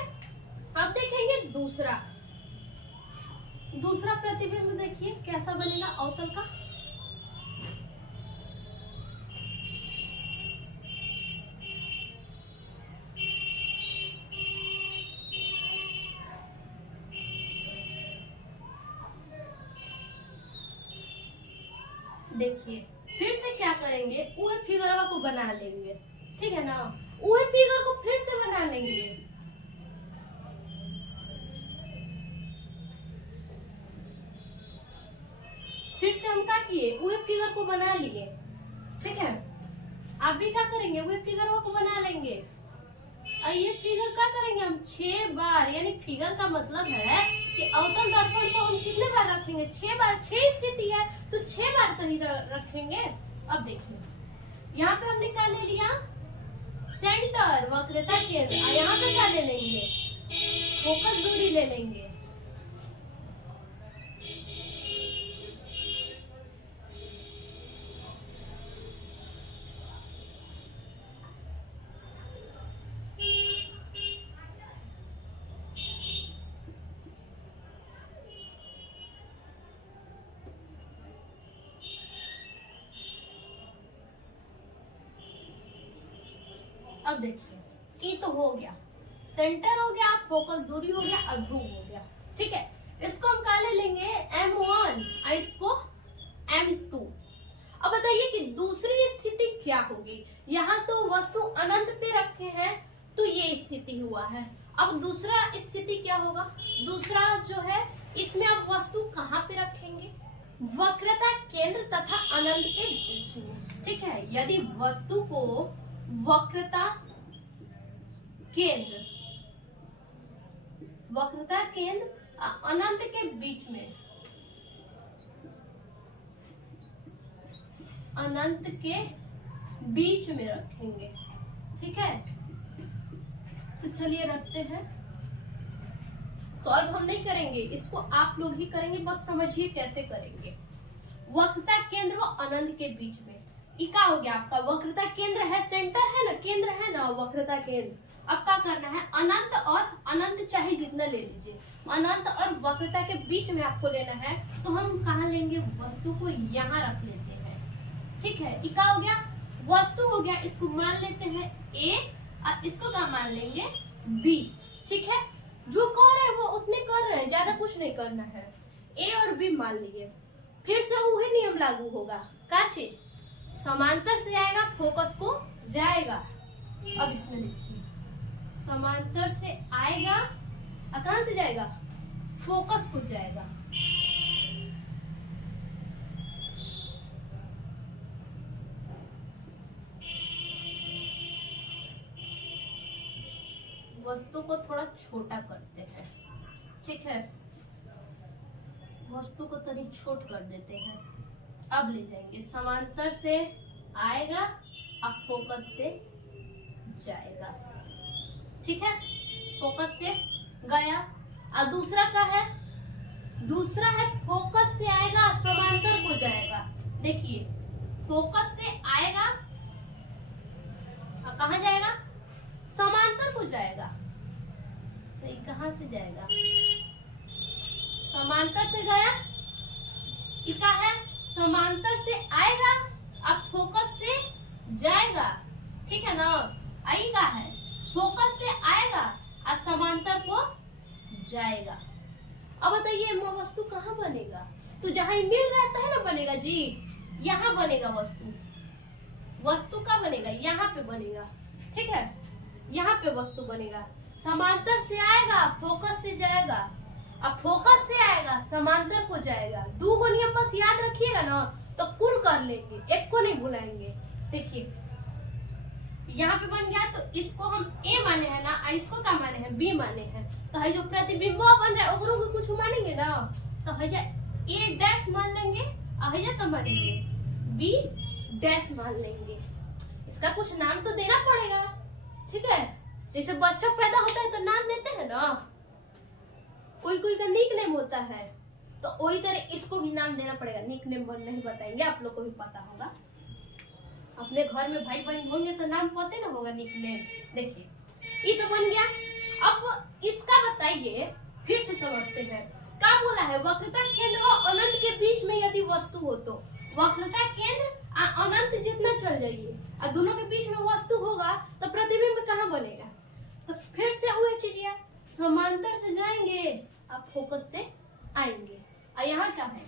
अब देखेंगे दूसरा प्रतिबिंब, देखिए कैसा बनेगा अवतल का। देखिए फिर से क्या करेंगे, वही फिगर को बना लेंगे, ठीक है ना, वही फिगर को फिर से बना लेंगे। फिर से हम क्या किए, वही फिगर को बना लिए, ठीक है। आप भी क्या करेंगे, वही फिगर को बना लेंगे। और ये फिगर क्या करेंगे हम 6 बार, यानी फिगर का मतलब है कि अवतल दर्पण को हम कितने बार रखेंगे, 6 बार, 6 स्थिति है तो 6 बार तो ही रखेंगे। अब देखिए यहाँ पे हमने क्या ले लिया, सेंटर वक्रता केंद्र, यहाँ पे क्या ले लेंगे, फोकस दूरी ले लेंगे। अब देखिए ये तो हो गया, सेंटर हो गया, फोकस दूरी हो गया, अध्रुव हो गया। ठीक है, इसको हम क्या ले लेंगे, M1 और इसको M2। अब बताइए कि दूसरी स्थिति क्या होगी। यहाँ तो वस्तु अनंत पे रखे हैं तो ये स्थिति हुआ है। अब दूसरा स्थिति क्या होगा, दूसरा जो है इसमें आप वस्तु कहाँ पे रखेंगे, वक्रता केंद्र तथा अनंत के बीच में। ठीक है, यदि वस्तु को वक्रता केंद्र अनंत के बीच में, अनंत के बीच में रखेंगे। ठीक है, तो चलिए रखते हैं। सॉल्व हम नहीं करेंगे, इसको आप लोग ही करेंगे, बस समझिए कैसे करेंगे। वक्रता केंद्र और अनंत के बीच में, ये क्या हो गया आपका, वक्रता केंद्र है, सेंटर है ना, केंद्र है ना वक्रता केंद्र। अब क्या करना है, अनंत और अनंत चाहे जितना ले लीजिए, अनंत और वक्रता के बीच में आपको लेना है। तो हम कहाँ लेंगे, वस्तु को यहाँ रख लेते हैं। ठीक है, ये क्या हो गया, वस्तु हो गया, इसको मान लेते हैं A और इसको क्या मान लेंगे B। ठीक है, जो कर रहे हैं वो उतने कर रहे हैं, ज्यादा कुछ नहीं करना है। A और B मान लिए, फिर से वही नियम लागू होगा, क्या चीज, समांतर से आएगा फोकस को जाएगा। अब इसमें देखिए, समांतर से आएगा और कहां से जाएगा, फोकस को जाएगा। वस्तु को थोड़ा छोटा करते हैं। ठीक है, वस्तु को तनी छोट कर देते हैं। अब ले जाएंगे, समांतर से आएगा और फोकस से जाएगा। ठीक है, फोकस से गया। और दूसरा क्या है, दूसरा है फोकस से आएगा समांतर को जाएगा। देखिए, फोकस से आएगा और कहाँ जाएगा, समांतर को जाएगा। तो ये कहाँ से जाएगा, समांतर से गया, ये क्या है, समांतर से आएगा अब फोकस से जाएगा। ठीक है ना, आई का है, फोकस से आएगा और समांतर को जाएगा। अब बताइए वस्तु कहाँ बनेगा, तो जहाँ मिल रहता है ना बनेगा जी, यहाँ बनेगा वस्तु। वस्तु का बनेगा, यहाँ पे बनेगा। ठीक है, यहाँ पे वस्तु बनेगा, समांतर से आएगा फोकस से जाएगा, अब फोकस से आएगा समांतर को जाएगा। दो को नियम बस याद रखिएगा ना, तो कुल कर लेंगे, एक को नहीं भुलाएंगे। देखिए यहाँ पे बन गया, तो इसको हम A माने हैं ना, इसको क्या माने हैं, B माने हैं। तो है जो प्रतिबिंब बन रहा है ओकरो को कुछ मानेंगे ना, तो है A डैश मान लेंगे और है क्या मानेंगे, B डैश मान लेंगे। इसका कुछ नाम तो देना पड़ेगा। ठीक है, जैसे बच्चा पैदा होता है तो नाम देते हैं ना, कोई कोई का निक नेम होता है, तो वही तरह इसको भी नाम देना पड़ेगा। निक नेम नहीं बताएंगे, आप लोग को भी पता होगा, अपने घर में भाई बहन होंगे तो नाम पता ना होगा, निक नेम। देखिए ये तो बन गया। अब इसका बताइए, फिर से समझते हैं। क्या बोला है, वक्रता केंद्र और अनंत के बीच में यदि वस्तु हो तो वक्रता केंद्र अनंत जितना चल जाइए और दोनों के बीच में वस्तु होगा तो प्रतिबिंब कहाँ बनेगा। तो फिर से वही चीज, समांतर से जाएंगे अब फोकस से आएंगे, और यहाँ क्या है,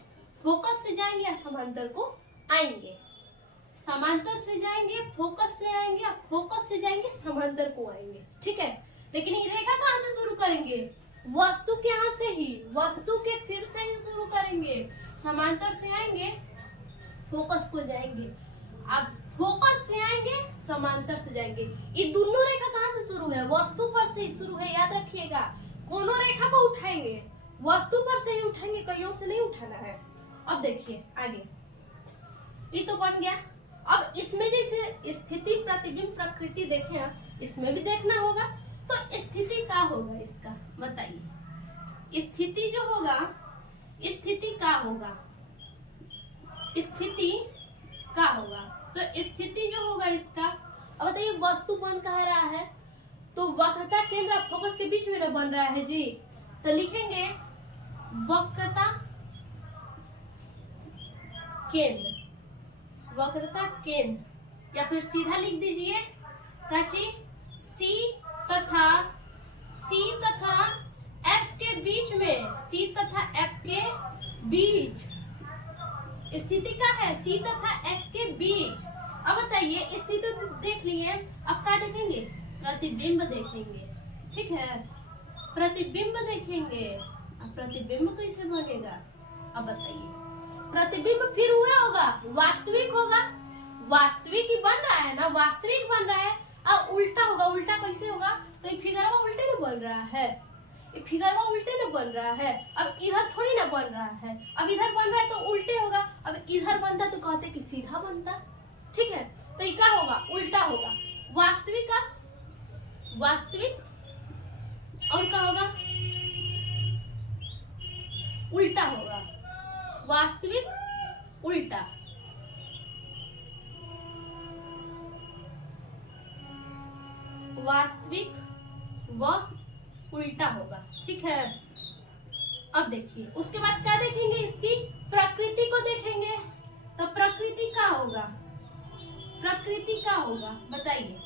फोकस से जाएंगे या समांतर को आएंगे, समांतर से जाएंगे फोकस से आएंगे, फोकस से जाएंगे समांतर को आएंगे। ठीक है, लेकिन ये रेखा कहाँ से शुरू करेंगे, वस्तु के यहाँ से ही, वस्तु के सिर से ही शुरू करेंगे, समांतर से आएंगे फोकस को जाएंगे, अब फोकस से आएंगे समांतर से जाएंगे। ये दोनों रेखा कहाँ से शुरू है, वस्तु पर से ही शुरू है, याद रखिएगा। कोनो रेखा को उठाएंगे वस्तु पर से ही उठाएंगे, कहीं से नहीं उठाना है। अब देखिए आगे, ये तो बन गया। अब इसमें जैसे स्थिति, प्रतिबिंब, प्रकृति देखें, इसमें भी देखना होगा। तो स्थिति क्या होगा इसका बताइए। स्थिति जो होगा, स्थिति क्या होगा, स्थिति क्या होगा। तो स्थिति जो होगा इसका, अब बताइए वस्तु बन कहाँ रहा है, तो वक्रता केंद्र और फोकस के बीच में ना बन रहा है जी। तो लिखेंगे वक्रता केंद्र, वक्रता केंद्र, या फिर सीधा लिख दीजिए काची सी तथा एफ के बीच में, सी तथा एफ के बीच स्थिति का है, सी तथा एफ के बीच। अब बताइए स्थिति तो देख लिए, अब क्या देखेंगे, प्रतिबिंब देखेंगे, ठीक है, प्रतिबिंब देखेंगे। अब प्रतिबिंब कैसे बनेगा, अब बताइए। प्रतिबिंब फिर हुआ होगा, वास्तविक होगा, वास्तविक ही बन रहा है ना, वास्तविक बन रहा है। अब उल्टा होगा, उल्टा कैसे होगा, तो ये फिगर में उल्टे ना बन रहा है, ये फिगर में उल्टे ना बन रहा है। अब इधर थोड़ी ना बन रहा है, अब इधर बन रहा है तो उल्टे होगा। अब इधर बनता तो कहते कि सीधा बनता, ठीक है। तो ये क्या होगा, उल्टा होगा। वास्तविक का वास्तविक, और क्या होगा, उल्टा होगा, वास्तविक उल्टा। वास्तविक व उल्टा होगा, ठीक है। अब देखिए उसके बाद क्या देखेंगे, इसकी प्रकृति को देखेंगे। तो प्रकृति क्या होगा, प्रकृति क्या होगा बताइए,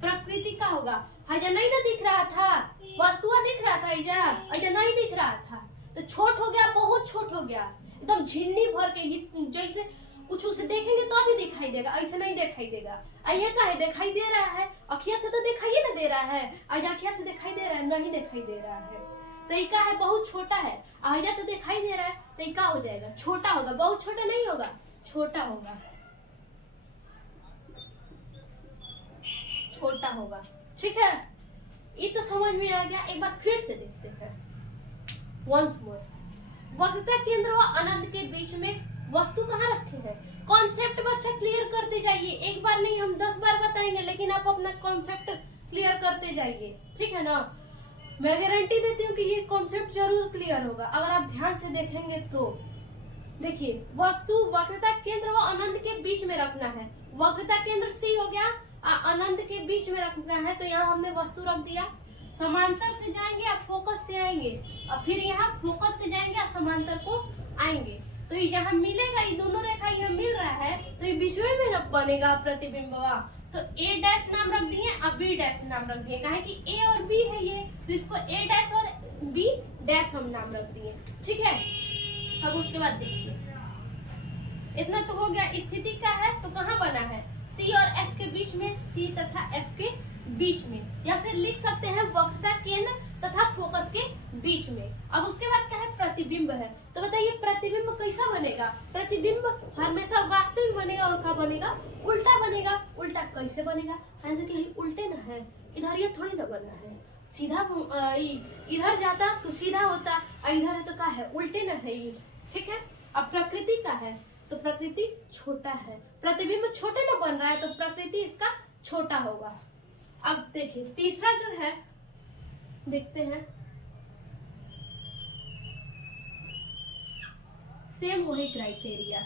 प्रकृति क्या होगा। हजा नहीं ना दिख रहा था, वस्तुआ दिख रहा था, इजा नहीं दिख रहा था, तो छोट हो गया, बहुत छोट हो गया, एकदम झिन्नी भर के, जैसे कुछ उसे देखेंगे तो भी दिखाई देगा, ऐसे नहीं दिखाई देगा। अय्या का है, दिखाई दे रहा है, अखिया से तो दिखाई ना दे रहा है, अखिया से दिखाई दे रहा है, नहीं दिखाई दे रहा है। तो ये क्या है, बहुत छोटा है, अय्या तो दिखाई दे रहा है, तो ये क्या हो जाएगा, छोटा होगा, बहुत छोटा नहीं होगा, छोटा होगा, छोटा होगा, ठीक है। ये तो समझ में आ गया। एक बार फिर से देखते हैं, वंस मोर। वक्रता केंद्र व अनंत के बीच में वस्तु कहाँ रखे हैं, कॉन्सेप्ट बच्चा क्लियर करते जाइए। एक बार नहीं, हम 10 बार बताएंगे, लेकिन आप अपना कॉन्सेप्ट क्लियर करते जाइए, ठीक है ना। मैं गारंटी देती हूँ कि ये कॉन्सेप्ट जरूर क्लियर होगा अगर आप ध्यान से देखेंगे तो। देखिए वस्तु वक्रता केंद्र व अनंत के बीच में रखना है। वक्रता केंद्र सी हो गया, अनंत के बीच में रखना है, तो यहाँ हमने वस्तु रख दिया। समांतर से जाएंगे या फोकस से आएंगे, और फिर यहाँ फोकस से जाएंगे या समांतर को आएंगे। तो ये जहाँ मिलेगा, ये दोनों रेखा यहाँ मिल रहा है, तो ये बीच में ना बनेगा प्रतिबिंबवा। तो ए डैश नाम रख दिए, अब बी डैश नाम रख दिए, कहे कि ए और बी है ये, तो इसको ए डैश और बी डैश हम नाम रख दिए, ठीक है। अब उसके बाद देखिए, इतना तो हो गया। स्थिति का है तो कहाँ बना है, सी और एफ के बीच में, सी तथा एफ के बीच में, या फिर लिख सकते हैं वक्रता केंद्र तथा फोकस के बीच में। अब उसके बाद क्या है, प्रतिबिंब है। तो बताइए प्रतिबिंब कैसा बनेगा, प्रतिबिंब हमेशा वास्तविक बनेगा, और क्या बनेगा, उल्टा बनेगा। उल्टा कैसे बनेगा, ऐसे कि उल्टे ना है, इधर ये थोड़ी ना बना है, सीधा इधर जाता तो सीधा होता, इधर है तो क्या है, उल्टे ना है ये, ठीक है। अब प्रकृति का है, तो प्रकृति छोटा है, प्रतिबिंब छोटे ना बन रहा है, तो प्रकृति इसका छोटा होगा। अब देखिए तीसरा जो है, देखते हैं, सेम वही क्राइटेरिया।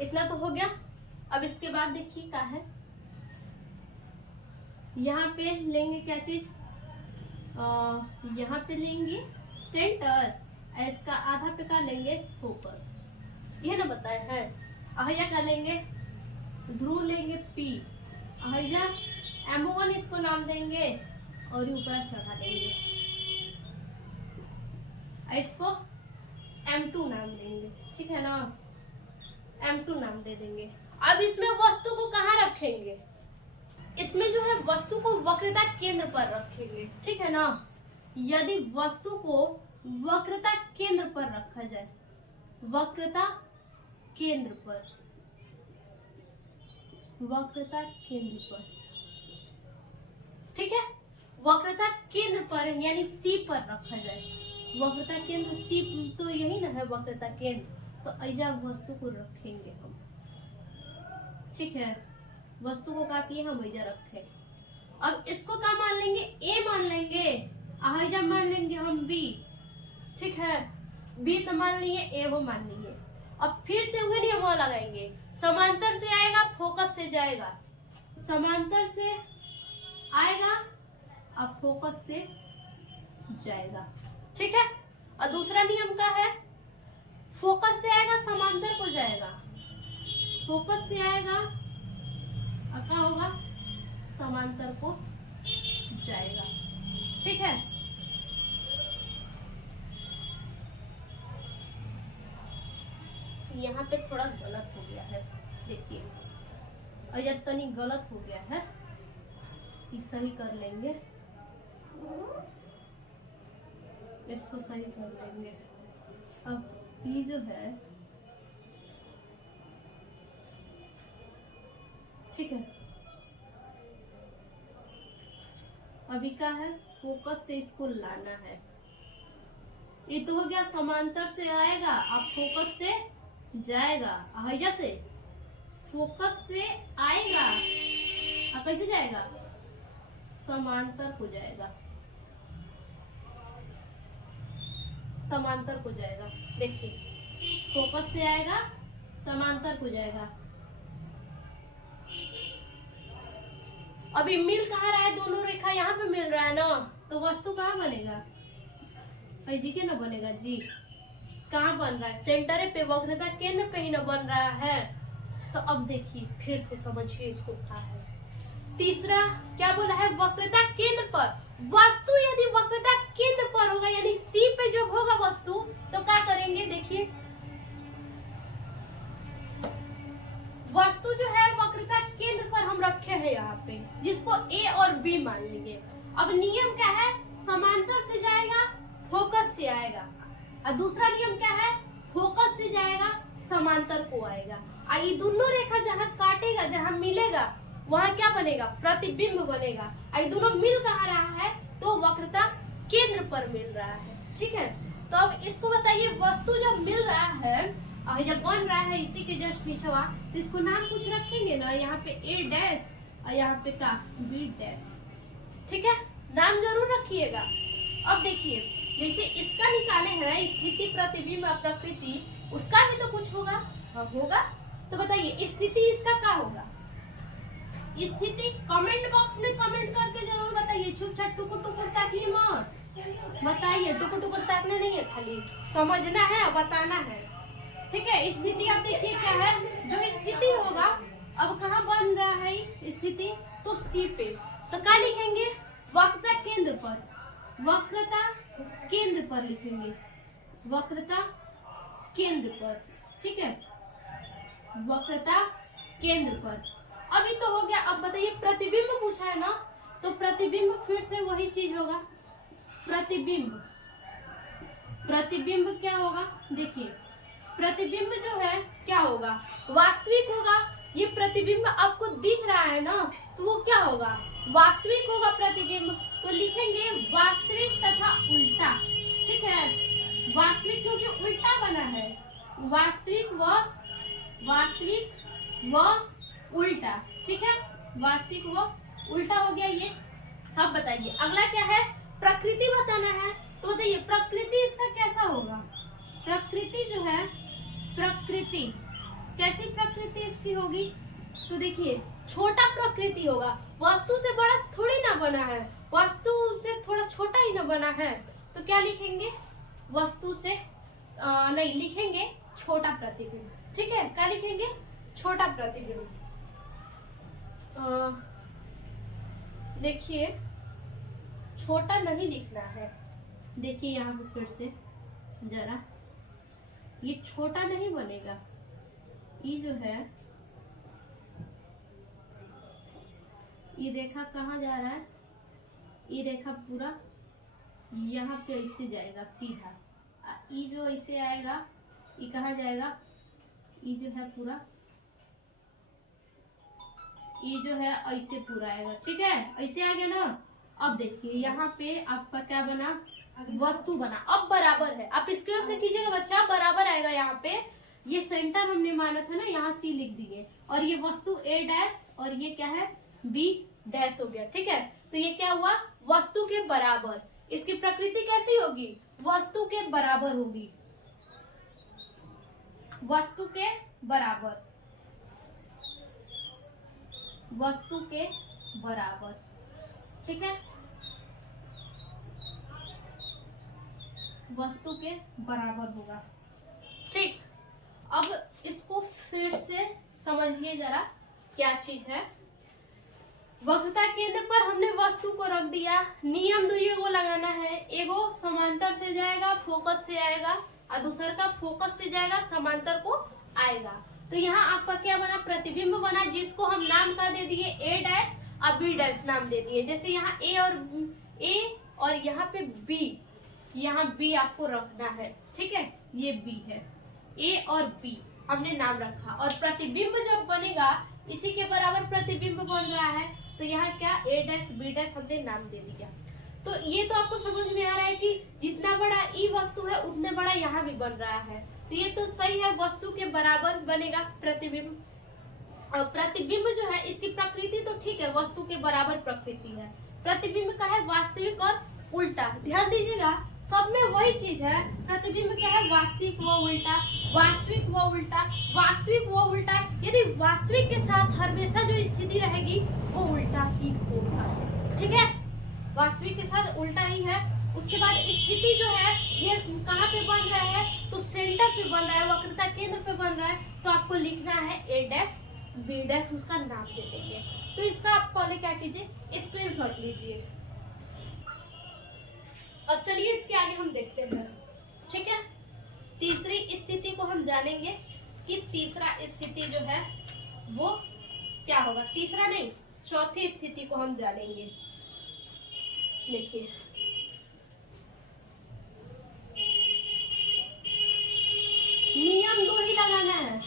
इतना तो हो गया। अब इसके बाद देखिए क्या है, यहाँ पे लेंगे क्या चीज, यहाँ पे लेंगे सेंटर, इसका आधा पे का लेंगे फोकस, ये ना बताए हैं। अहिया का लेंगे ध्रुव, लेंगे पी, अहिया M1 इसको नाम देंगे, और ऊपर चढ़ा देंगे, इसको M2 नाम देंगे, ठीक है ना, M2 नाम दे देंगे। अब इसमें वस्तु को कहाँ रखेंगे, इसमें जो है वस्तु को वक्रता केंद्र पर रखेंगे, ठीक है ना। यदि वस्तु को वक्रता केंद्र पर रखा जाए, वक्रता केंद्र पर, वक्रता केंद्र पर, ठीक है, वक्रता केंद्र पर यानी सी पर रखा जाए। वक्रता केंद्र सी तो यही ना है वक्रता केंद्र, तो ऐजा वस्तु को रखेंगे हम, ठीक है, वस्तु को काटिए हम ऐजा रखें। अब इसको क्या मान लेंगे, ए मान लेंगे, ऐजा मान लेंगे हम बी, ठीक है, बी तो मान लिए, ए वो मान लिए। अब फिर से वही नियम लगाएंगे, समांतर से आएगा फोकस से जाएगा, समांतर से आएगा अब फोकस से जाएगा, ठीक है। और दूसरा नियम क्या है, फोकस से आएगा समांतर को जाएगा, फोकस से आएगा और क्या होगा, समांतर को जाएगा, ठीक है। यहाँ पे थोड़ा गलत हो गया है, देखिए, और यह तनी गलत हो गया है, ये सही कर लेंगे, इसको सही कर लेंगे। अब ये जो है, ठीक है, अभी क्या है, फोकस से इसको लाना है। ये तो हो गया समांतर से आएगा अब फोकस से जाएगा, ऐजा से फोकस से आएगा अब कैसे जाएगा, समांतर को जाएगा, समांतर को जाएगा। देखिए फोकस से आएगा समांतर को जाएगा। अभी मिल कहाँ रहा है, दोनों रेखा यहाँ पे मिल रहा है ना, तो वस्तु कहाँ बनेगा, जी के ना बनेगा, जी कहाँ बन रहा है, सेंटर पे, वक्रता केंद्र पे ही ना बन रहा है। तो अब देखिए फिर से समझिए इसको क्या है। तीसरा क्या बोला है, वक्रता केंद्र पर, वस्तु यदि वक्रता केंद्र पर होगा यानी सी पे जब होगा वस्तु, तो क्या करेंगे, देखिए वस्तु जो है वक्रता केंद्र पर हम रखे हैं यहाँ पे, जिसको ए और बी मान लेंगे। अब नियम क्या है, समांतर से जाएगा फोकस से आएगा, और दूसरा नियम क्या है, फोकस से जाएगा समांतर को आएगा। ये दोनों रेखा जहाँ काटेगा, जहाँ मिलेगा, वहाँ क्या बनेगा, प्रतिबिंब बनेगा। ये दोनों मिल कहाँ रहा है, तो वक्रता केंद्र पर मिल रहा है, ठीक है। तो अब इसको बताइए, वस्तु जब मिल रहा है और जब बन रहा है इसी के जस्ट नीचे, तो इसको नाम कुछ रखेंगे ना, यहाँ पे ए डैश और यहाँ पे का बी डैश, ठीक है, नाम जरूर रखिएगा। अब देखिए जैसे इसका निकाले हैं स्थिति, प्रतिबिंब और प्रकृति, उसका भी तो कुछ होगा, होगा, तो बताइए स्थिति इसका क्या होगा, स्थिति कमेंट बॉक्स में कमेंट करके जरूर बताइए, चुपचाप टुकुर टुकुर ताकिए मत, बताइए टुकुर टुकुर ताकना नहीं है, खाली समझना है और बताना है, ठीक है। स्थिति आप देखिए क्या है, जो स्थिति होगा, अब कहाँ बन रहा है स्थिति, तो सी पे, तो क्या लिखेंगे, वक्रता केंद्र पर, वक्रता केंद्र पर लिखेंगे, वक्रता केंद्र पर, ठीक है, वक्रता केंद्र पर। अभी तो हो गया। अब बताइए प्रतिबिंब पूछा है ना, तो प्रतिबिंब फिर से वही चीज होगा, प्रतिबिंब, प्रतिबिंब क्या होगा, देखिए प्रतिबिंब जो है क्या होगा, वास्तविक होगा। ये प्रतिबिंब आपको दिख रहा है ना, तो वो क्या होगा, वास्तविक होगा प्रतिबिंब, तो लिखेंगे वास्तविक तथा उल्टा, ठीक है, वास्तविक क्योंकि उल्टा बना है, वास्तविक व उल्टा, ठीक है, वास्तविक व उल्टा हो गया ये। अब बताइए अगला क्या है, प्रकृति बताना है, तो बताइए प्रकृति इसका कैसा होगा, प्रकृति जो है, प्रकृति कैसी प्रकृति इसकी होगी, तो देखिए छोटा प्रकृति होगा, वस्तु से बड़ा थोड़ी ना बना है, वस्तु से थोड़ा छोटा ही ना बना है, तो क्या लिखेंगे, वस्तु से नहीं लिखेंगे छोटा प्रतिबिंब, ठीक है, क्या लिखेंगे, छोटा प्रतिबिंब। देखिए छोटा नहीं लिखना है, देखिए यहाँ पे फिर से जरा, ये छोटा नहीं बनेगा, ये जो है ये रेखा कहाँ जा रहा है, ये रेखा पूरा यहाँ पे ऐसे जाएगा सीधा, ये जो ऐसे आएगा ये कहाँ जाएगा, ये जो है पूरा ये जो है ऐसे पूरा आएगा, ठीक है, ऐसे आ गया ना। अब देखिए यहाँ पे आपका क्या बना, वस्तु बना। अब बराबर है, आप इसके वजह से कीजिएगा बच्चा, बराबर आएगा। यहाँ पे ये सेंटर हमने माना था ना, यहाँ सी लिख दिए, और ये वस्तु ए डैश और ये क्या है बी डैश हो गया, ठीक है। तो ये क्या हुआ, वस्तु के बराबर। इसकी प्रकृति कैसी होगी, वस्तु के बराबर होगी, वस्तु के बराबर, वस्तु के बराबर, ठीक है, वस्तु के बराबर होगा, ठीक। अब इसको फिर से समझिए जरा क्या चीज है। वक्रता केंद्र पर हमने वस्तु को रख दिया, नियम दुइये को लगाना है, एगो समांतर से जाएगा फोकस से आएगा, और दूसर का फोकस से जाएगा समांतर को आएगा। तो यहाँ आपका क्या बना, प्रतिबिंब बना, जिसको हम नाम का दे दिए ए डैश और बी डैश नाम दे दिए। जैसे यहाँ ए और यहाँ पे बी, यहाँ बी आपको रखना है, ठीक है, ये बी है, ए और बी हमने नाम रखा। और प्रतिबिंब जब बनेगा इसी के बराबर प्रतिबिंब बन रहा है, तो यहाँ क्या ए डैश बी डैश हमने नाम दे दिया। तो ये तो आपको समझ में आ रहा है कि जितना बड़ा ई वस्तु है उतने बड़ा यहाँ भी बन रहा है, तो ये तो सही है, वस्तु के बराबर बनेगा प्रतिबिंब। और प्रतिबिंब जो है इसकी प्रकृति तो ठीक है, वस्तु के बराबर प्रकृति है। प्रतिबिंब का है वास्तविक और उल्टा, ध्यान दीजिएगा सब में वही चीज है। प्रतिबिंब क्या है, वास्तविक व उल्टा, वास्तविक व उल्टा, वास्तविक व उल्टा, यानी वास्तविक के साथ हमेशा जो स्थिति रहेगी वो उल्टा ही होगा, ठीक है, वास्तविक के साथ उल्टा ही है। उसके बाद स्थिति जो है ये कहाँ पे बन रहा है, तो सेंटर पे बन रहा है, वक्रता केंद्र पे बन रहा है, तो आपको लिखना है ए डैश बी डैश, उसका नाम दे देंगे। तो इसका आप पहले क्या कीजिए, स्क्रीनशॉट लीजिए। अब चलिए इसके आगे हम देखते हैं, ठीक है। तीसरी स्थिति को हम जानेंगे कि तीसरा स्थिति जो है वो क्या होगा, तीसरा नहीं चौथी स्थिति को हम जानेंगे। देखिए नियम दो ही लगाना है,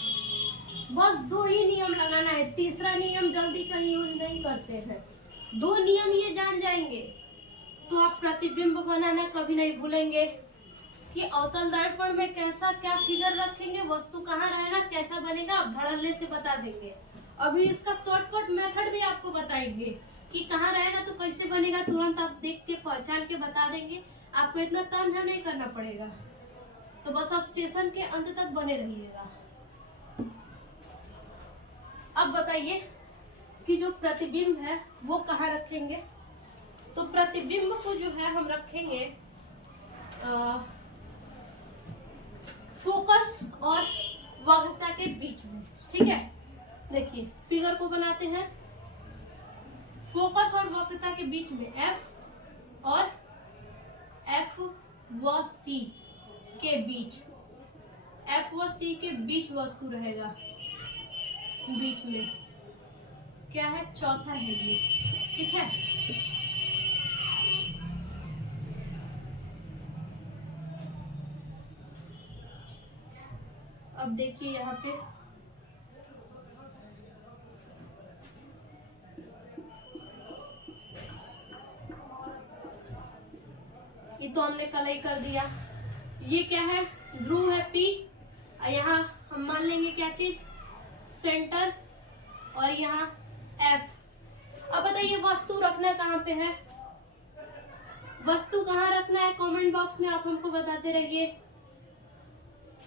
बस दो ही नियम लगाना है, तीसरा नियम जल्दी कहीं यूज नहीं करते हैं। दो नियम ये जान जाएंगे तो आप प्रतिबिंब बनाना कभी नहीं भूलेंगे कि अवतल दर्पण में कैसा क्या फिगर रखेंगे, वस्तु कहाँ रहेगा, कैसा बनेगा, आप धड़ल्ले से बता देंगे। अभी इसका शॉर्टकट मेथड भी आपको बताएंगे कि कहाँ रहेगा तो कैसे बनेगा, तुरंत आप देख के पहचान के बता देंगे, आपको इतना तामझाम नहीं करना पड़ेगा। तो बस आप सेशन के अंत तक बने रहिएगा। अब बताइए कि जो प्रतिबिंब है वो कहाँ रखेंगे। तो प्रतिबिंब को जो है हम रखेंगे फोकस और वक्रता के बीच में, ठीक है। देखिए फिगर को बनाते हैं, फोकस और वक्रता के बीच में एफ और एफ व सी के बीच, एफ व सी के बीच वस्तु रहेगा, बीच में क्या है, चौथा है ये, ठीक है। अब देखिए यहाँ पे ये तो हमने कल ही कर दिया। ये क्या है, ध्रुव है P, और यहाँ हम मान लेंगे क्या चीज, सेंटर, और यहाँ F। अब बताइए वस्तु रखना कहाँ पे है, वस्तु कहाँ रखना है, कमेंट बॉक्स में आप हमको बताते रहिए,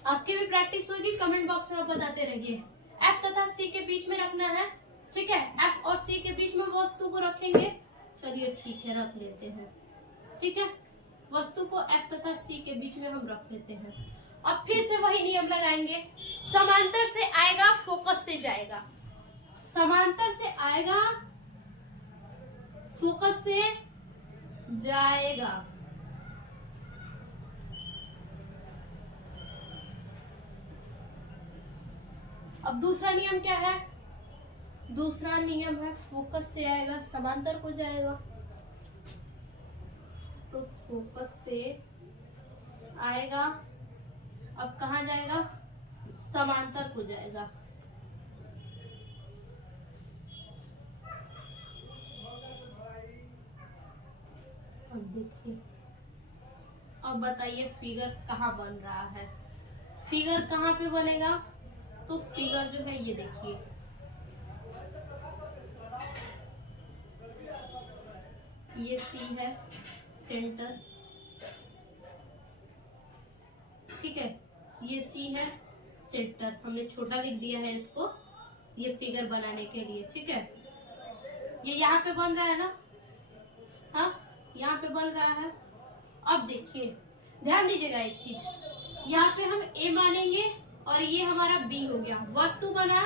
आपकी भी प्रैक्टिस होगी, कमेंट बॉक्स में आप बताते रहिए। F तथा C के बीच में रखना है, ठीक है, F और C के बीच में वस्तु को रखेंगे। चलिए ठीक है, रख लेते हैं, ठीक है, वस्तु को F तथा C के बीच में हम रख लेते हैं। अब फिर से वही नियम लगाएंगे, समांतर से आएगा फोकस से जाएगा, समांतर से आएगा फोकस से जाएगा। अब दूसरा नियम क्या है, दूसरा नियम है फोकस से आएगा समांतर को जाएगा, तो फोकस से आएगा, अब कहाँ जाएगा, समांतर को जाएगा। अब देखिए, अब बताइए फिगर कहाँ बन रहा है। फिगर कहाँ पे बनेगा? तो फिगर जो है ये देखिए, ये सी है सेंटर, ठीक है, ये सी है सेंटर, हमने छोटा लिख दिया है इसको ये फिगर बनाने के लिए, ठीक है। ये यहाँ पे बन रहा है ना, हाँ यहाँ पे बन रहा है। अब देखिए ध्यान दीजिएगा एक चीज, यहाँ पे हम ए मानेंगे और ये हमारा बी हो गया, वस्तु बना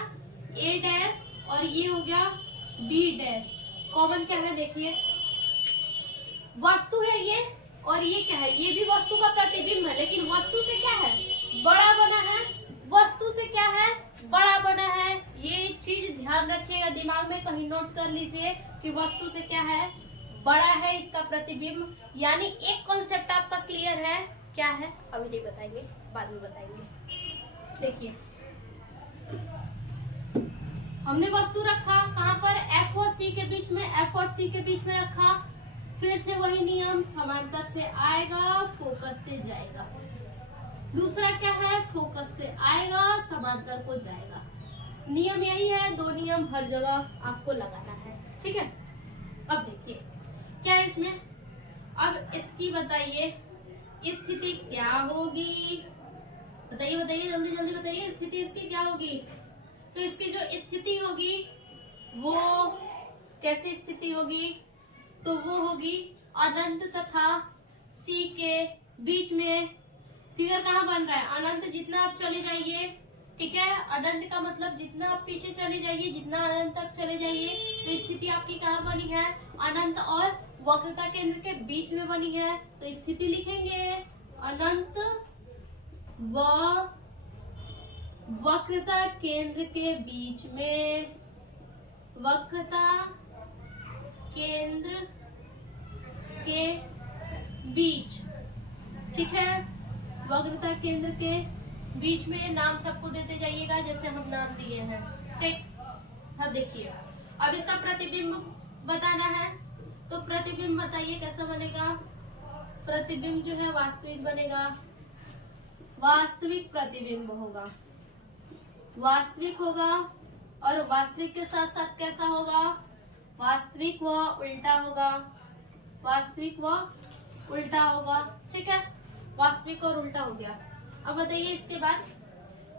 ए डैश और ये हो गया बी डैश। कॉमन क्या है देखिए, वस्तु है ये और ये क्या है, ये भी वस्तु का प्रतिबिंब है, लेकिन वस्तु से क्या है, बड़ा बना है। वस्तु से क्या है, बड़ा बना है। ये चीज ध्यान रखिएगा, दिमाग में कहीं नोट कर लीजिए कि वस्तु से क्या है, बड़ा है इसका प्रतिबिंब। यानी एक कॉन्सेप्ट आपका क्लियर है, क्या है अभी नहीं बताएंगे, बाद में बताएंगे। देखिए हमने वस्तु रखा कहाँ पर, एफ और सी के बीच में, एफ और सी के बीच में रखा। फिर से वही नियम, समांतर से आएगा फोकस से जाएगा। दूसरा क्या है, फोकस से आएगा समांतर को जाएगा। नियम यही है, दो नियम हर जगह आपको लगाना है, ठीक है। अब देखिए क्या है इसमें, अब इसकी बताइए स्थिति क्या होगी, बताइए बताइए जल्दी जल्दी बताइए, स्थिति इसकी क्या होगी। तो इसकी जो स्थिति होगी वो कैसी स्थिति होगी, तो वो होगी अनंत तथा सी के बीच में। फिगर कहाँ बन रहा है, अनंत जितना आप चले जाइए, ठीक है, अनंत का मतलब जितना आप पीछे चले जाइए, जितना अनंत तक चले जाइए, तो स्थिति आपकी कहाँ बनी है, अनंत और वक्रता केंद्र के बीच में बनी है। तो स्थिति लिखेंगे अनंत व वक्रता केंद्र के बीच में, वक्रता केंद्र के बीच, ठीक है, वक्रता केंद्र के बीच में। नाम सबको देते जाइएगा जैसे हम नाम दिए हैं, ठीक। अब देखिए, अब इसका प्रतिबिंब बताना है, तो प्रतिबिंब बताइए कैसा बनेगा। प्रतिबिंब जो है वास्तविक बनेगा, वास्तविक प्रतिबिंब होगा, वास्तविक होगा। और वास्तविक के साथ साथ कैसा होगा, वास्तविक व उल्टा होगा, वास्तविक व उल्टा होगा, ठीक है, वास्तविक और उल्टा हो गया। अब बताइए इसके बाद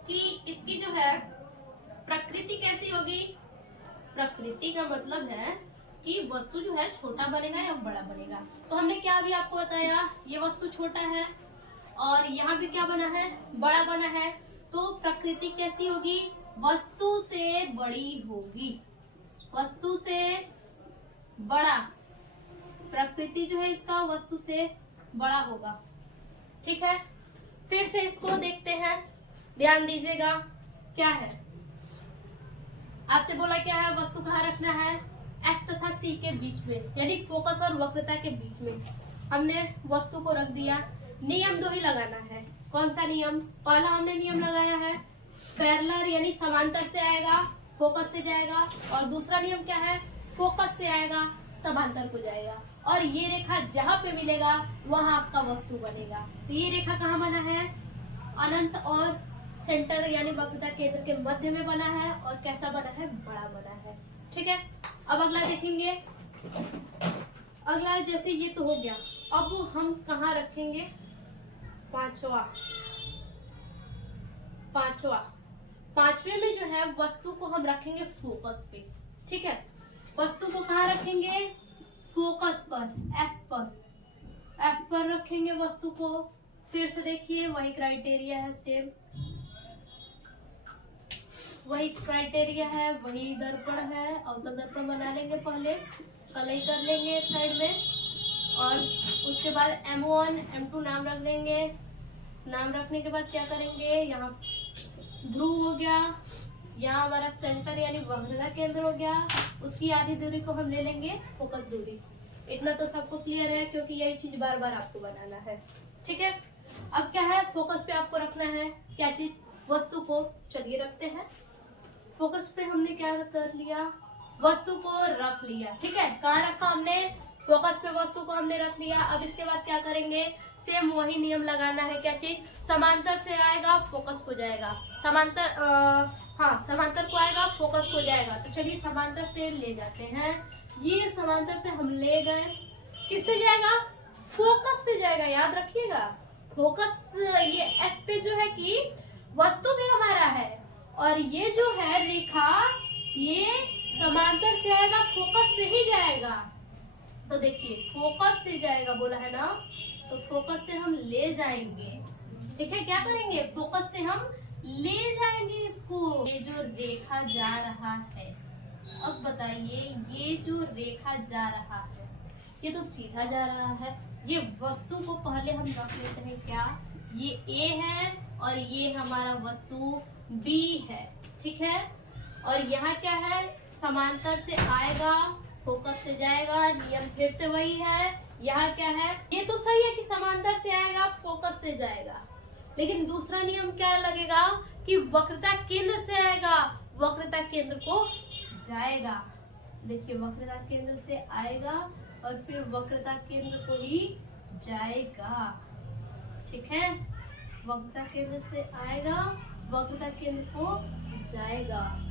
कि इसकी जो है प्रकृति कैसी होगी। प्रकृति का मतलब है कि वस्तु जो है छोटा बनेगा या बड़ा बनेगा। तो हमने क्या अभी आपको बताया, ये वस्तु छोटा है और यहाँ भी क्या बना है, बड़ा बना है। तो प्रकृति कैसी होगी, वस्तु से बड़ी होगी, वस्तु से बड़ा। प्रकृति जो है इसका वस्तु से बड़ा होगा, ठीक है। फिर से इसको देखते हैं, ध्यान दीजिएगा क्या है, आपसे बोला क्या है, वस्तु कहाँ रखना है, एफ तथा सी के बीच में, यानी फोकस और वक्रता के बीच में। हमने वस्तु को रख दिया। नियम दो ही लगाना है, कौन सा नियम, पहला हमने नियम लगाया है पैरेलल यानी समांतर से आएगा फोकस से जाएगा, और दूसरा नियम क्या है, फोकस से आएगा समांतर को जाएगा। और ये रेखा जहां पे मिलेगा वहां आपका वस्तु बनेगा। तो ये रेखा कहाँ बना है, अनंत और सेंटर यानी वक्रता केंद्र के मध्य में बना है, और कैसा बना है, बड़ा बना है, ठीक है। अब अगला देखेंगे, अगला जैसे ये तो हो गया, अब हम कहाँ रखेंगे, पांचवे में जो है वस्तु को हम रखेंगे फोकस पे, ठीक है। वस्तु को कहाँ रखेंगे, फोकस पर, एफ पर रखेंगे वस्तु को। फिर से देखिए वही क्राइटेरिया है, सेम वही क्राइटेरिया है, वही दर्पण है। अवतल दर्पण बना लेंगे, पहले कलई कर लेंगे एक साइड में, और उसके बाद M1 M2 नाम रख लेंगे। नाम रखने के बाद क्या करेंगे, यहाँ ध्रुव हो गया, यहाँ हमारा सेंटर यानी वक्रता केंद्र हो गया, उसकी आधी दूरी को हम ले लेंगे फोकस दूरी। इतना तो सबको क्लियर है, क्योंकि यही चीज बार बार आपको बनाना है, ठीक है। अब क्या है, फोकस पे आपको रखना है क्या चीज, वस्तु को। चलिए रखते हैं फोकस पे। हमने क्या कर लिया, वस्तु को रख लिया, ठीक है। कहाँ रखा हमने, फोकस पे वस्तु को हमने रख लिया। अब इसके बाद क्या करेंगे, सेम वही नियम लगाना है। क्या चीज, समांतर से आएगा फोकस को जाएगा, समांतर को आएगा फोकस को जाएगा। तो चलिए समांतर से ले जाते हैं। ये समांतर से हम ले गए, किससे जाएगा, फोकस से जाएगा। याद रखिएगा फोकस, ये एफ पे जो है कि वस्तु भी हमारा है, और ये जो है रेखा ये समांतर से आएगा फोकस से ही जाएगा। तो देखिए फोकस से जाएगा बोला है ना, तो फोकस से हम ले जाएंगे। ठीक है, क्या करेंगे, फोकस से हम ले जाएंगे इसको। ये जो रेखा जा रहा है, अब बताइए ये जो रेखा जा रहा है ये तो सीधा जा रहा है। ये वस्तु को पहले हम रख लेते हैं, क्या, ये ए है और ये हमारा वस्तु बी है। ठीक है, और यहाँ क्या है, समांतर से आएगा फोकस से जाएगा, नियम फिर से वही है। यहाँ क्या है, ये तो सही है कि समांतर से आएगा फोकस से जाएगा, लेकिन दूसरा नियम क्या लगेगा कि वक्रता केंद्र से आएगा वक्रता केंद्र को जाएगा। देखिए वक्रता केंद्र से आएगा और फिर वक्रता केंद्र को ही जाएगा। ठीक है, वक्रता केंद्र से आएगा वक्रता केंद्र को जाएगा।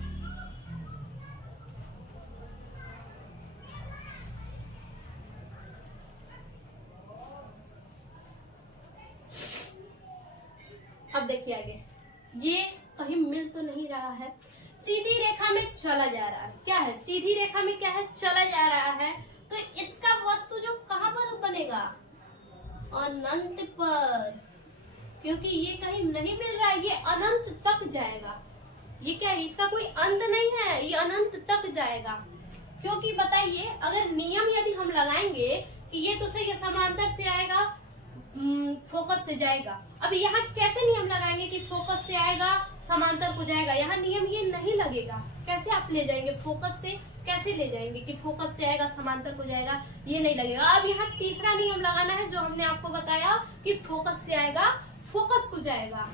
अब देखिए आगे, ये कहीं मिल तो नहीं रहा है, सीधी रेखा में चला जा रहा है। क्या है, सीधी रेखा में क्या है, चला जा रहा है। तो इसका वस्तु जो कहां पर बनेगा, अनंत पर, क्योंकि ये कहीं नहीं मिल रहा है, ये अनंत तक जाएगा। ये क्या है, इसका कोई अंत नहीं है, ये अनंत तक जाएगा। क्योंकि बताइए अगर नियम यदि हम लगाएंगे कि ये तो सही है समांतर से आएगा फोकस से जाएगा, अब यहाँ कैसे नियम लगाएंगे कि फोकस से आएगा समांतर को जाएगा, यहाँ नियम ये नहीं लगेगा। कैसे आप ले जाएंगे, फोकस से कैसे ले जाएंगे कि फोकस से आएगा समांतर को जाएगा, ये नहीं लगेगा। अब यहाँ तीसरा नियम लगाना है जो हमने आपको बताया कि फोकस से आएगा फोकस को जाएगा।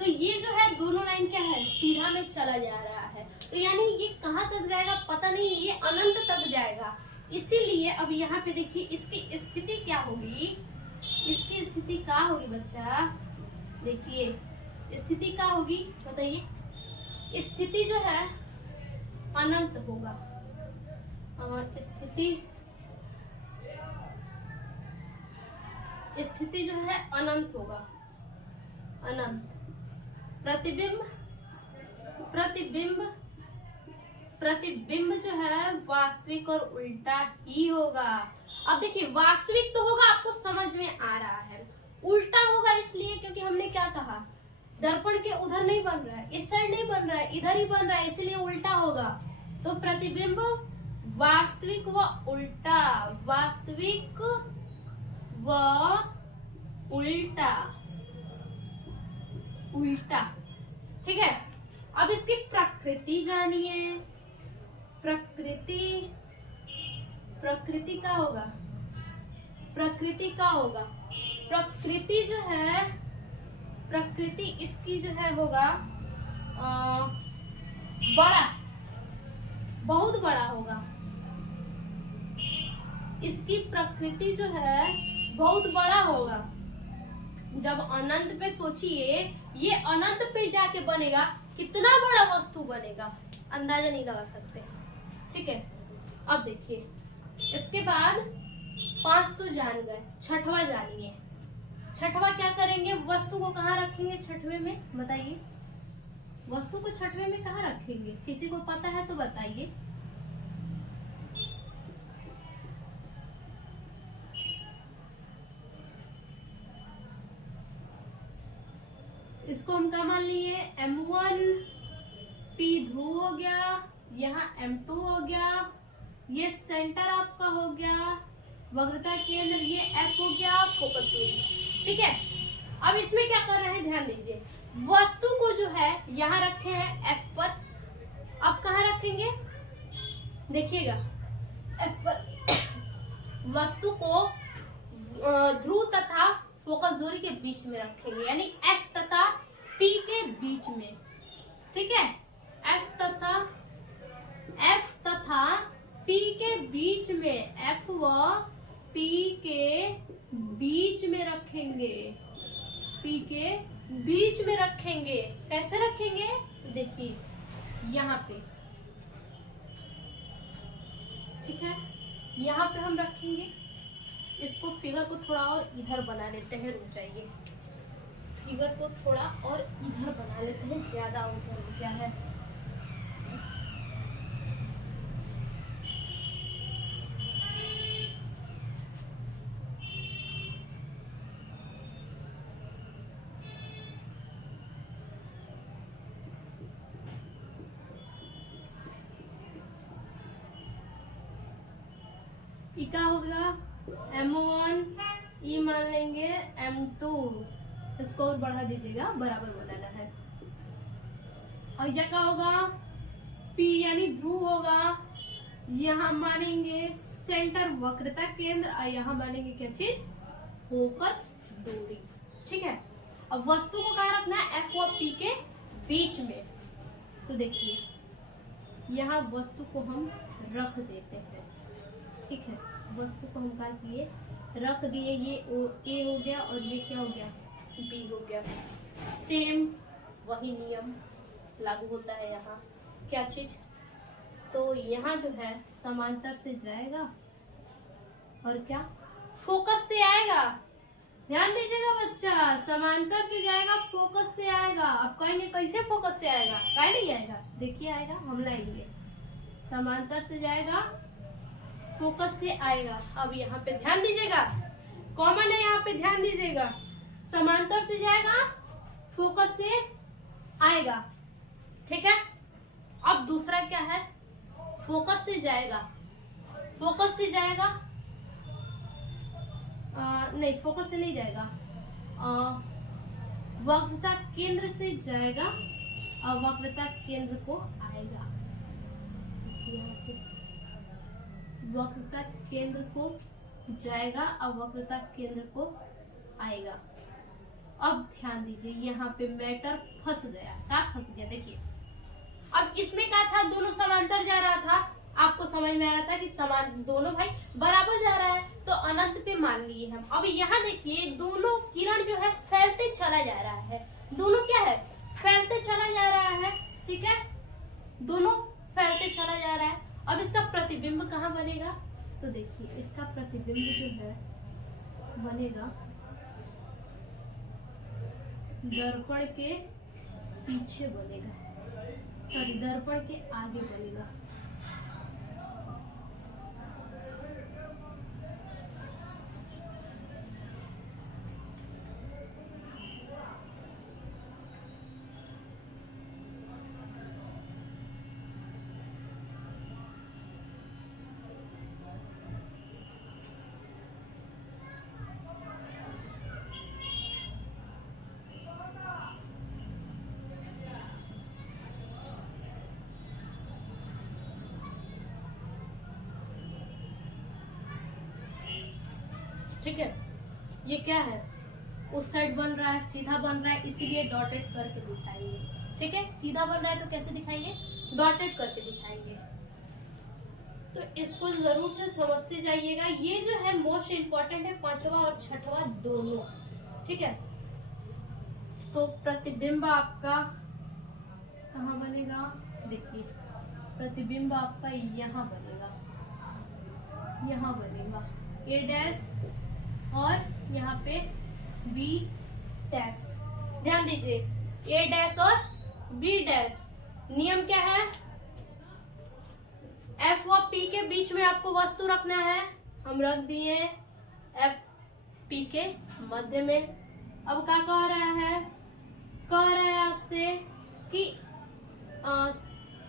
तो ये जो है दोनों लाइन क्या है, सीधा में चला जा रहा है, तो यानी ये कहाँ तक जाएगा पता नहीं, ये अनंत तक जाएगा। इसीलिए अब यहाँ पे देखिए इसकी स्थिति क्या होगी, इसकी स्थिति क्या होगी बच्चा, देखिए स्थिति क्या होगी बताइए, स्थिति जो है अनंत होगा, और स्थिति जो है अनंत होगा, अनंत। प्रतिबिंब जो है वास्तविक और उल्टा ही होगा। अब देखिए वास्तविक तो होगा, आपको समझ में आ रहा है, उल्टा होगा इसलिए क्योंकि हमने क्या कहा, दर्पण के उधर नहीं बन रहा है, इस साइड नहीं बन रहा है, इधर ही बन रहा है, इसलिए उल्टा होगा। तो प्रतिबिंब वास्तविक व उल्टा, वास्तविक व उल्टा, उल्टा। ठीक है, अब इसकी प्रकृति जानिए। प्रकृति का होगा, प्रकृति का होगा, प्रकृति जो है, प्रकृति इसकी जो है होगा बड़ा, बहुत बड़ा होगा। इसकी प्रकृति जो है बहुत बड़ा होगा। जब अनंत पे सोचिए, ये अनंत पे जाके बनेगा, कितना बड़ा वस्तु बनेगा अंदाजा नहीं लगा सकते। ठीक है, अब देखिए इसके बाद 5 तो जान गए, छठवां जानिए। छठवां क्या करेंगे, वस्तु को कहाँ रखेंगे छठवें में, बताइए वस्तु को छठवें में कहाँ रखेंगे, किसी को पता है तो बताइए। इसको हम क्या मान लिए, M1, P ध्रुव हो गया, यहाँ M2 हो गया, ये सेंटर आपका हो गया, वक्रता केंद्र ये F हो गया, फोकस केंद्र। ठीक है, अब इसमें क्या कर रहे हैं ध्यान दीजिए, वस्तु को जो है यहाँ रखे हैं F पर, अब कहाँ रखेंगे देखिएगा, F पर वस्तु को ध्रुव तथा फोकस दूरी के बीच में रखेंगे, यानी F तथा P के बीच में। ठीक है, F तथा P के बीच में, F व P के बीच में रखेंगे, P के बीच में रखेंगे। कैसे रखेंगे? देखिए यहाँ पे, ठीक है, यहाँ पे हम रखेंगे। इसको फिगर को थोड़ा और इधर बना लेते हैं, रुक जाइए, फिगर को थोड़ा और इधर बना लेते हैं, ज्यादा उधर हो गया है। ई क्या होगा? M1, ई मान लेंगे M2, इसको और बढ़ा दीजिएगा, बराबर बनाना है। और यह क्या होगा? P यानी ध्रुव होगा, यहाँ मानेंगे सेंटर वक्रता केंद्र, और यहाँ मानेंगे क्या चीज? फोकस दूरी। ठीक है, अब वस्तु को कहाँ रखना है? F और P के बीच में। तो देखिए यहाँ वस्तु को हम रख देते हैं, ठीक है, वस्तु को हम क्या किए? रख दिए। ये A हो गया और ये क्या हो गया? B हो गया। सेम वही नियम लागू होता है यहाँ। क्या चीज? तो यहाँ जो है समांतर से जाएगा और क्या? फोकस से आएगा। ध्यान दीजिएगा बच्चा, समांतर से जाएगा, फोकस से आएगा। आप कहेंगे कैसे फोकस से आएगा? काहे नहीं आएगा? देखिए आएगा, हम लाएंगे। समांतर से जाएगा, फोकस से आएगा। अब यहाँ पे ध्यान दीजिएगा, कॉमन है, यहाँ पे ध्यान दीजिएगा। समांतर से जाएगा, फोकस से आएगा, ठीक है। अब दूसरा क्या है? फोकस से जाएगा, फोकस से जाएगा, नहीं फोकस से नहीं जाएगा, वक्रता केंद्र से जाएगा और वक्रता केंद्र को आएगा। वक्रता केंद्र को जाएगा और वक्रता केंद्र को आएगा। अब ध्यान दीजिए, यहाँ पे मैटर फंस गया। क्या फंस गया? देखिए, अब इसमें क्या था? दोनों समांतर जा रहा था, आपको समझ में आ रहा था कि समान दोनों भाई बराबर जा रहा है, तो अनंत पे मान लिए हम। अब यहाँ देखिए, दोनों किरण जो है फैलते चला जा रहा है। दोनों क्या है? फैलते चला जा रहा है, ठीक है, दोनों फैलते चला जा रहा है। अब इसका प्रतिबिंब कहाँ बनेगा? तो देखिए, इसका प्रतिबिंब जो है बनेगा दर्पण के पीछे बनेगा, सॉरी दर्पण के आगे बनेगा। ठीक है, ये क्या है? उस साइड बन रहा है, सीधा बन रहा है, इसीलिए डॉटेड करके दिखाएंगे। ठीक है, सीधा बन रहा है तो कैसे दिखाएंगे? डॉटेड करके दिखाएंगे। तो इसको जरूर से समझते जाइएगा। ये जो है मोस्ट इम्पोर्टेंट है, पांचवा और छठवा दोनों। ठीक है, तो प्रतिबिंब आपका कहाँ बनेगा? देखिए, प्रतिबिंब आपका यहाँ बनेगा, यहाँ बनेगा A डैश और यहाँ पे B डैश। ध्यान दीजिए, A डैश और B डैश। नियम क्या है? F और P के बीच में आपको वस्तु रखना है। हम रख दिए F P के मध्य में। अब क्या कह रहा है? कह रहा है आपसे कि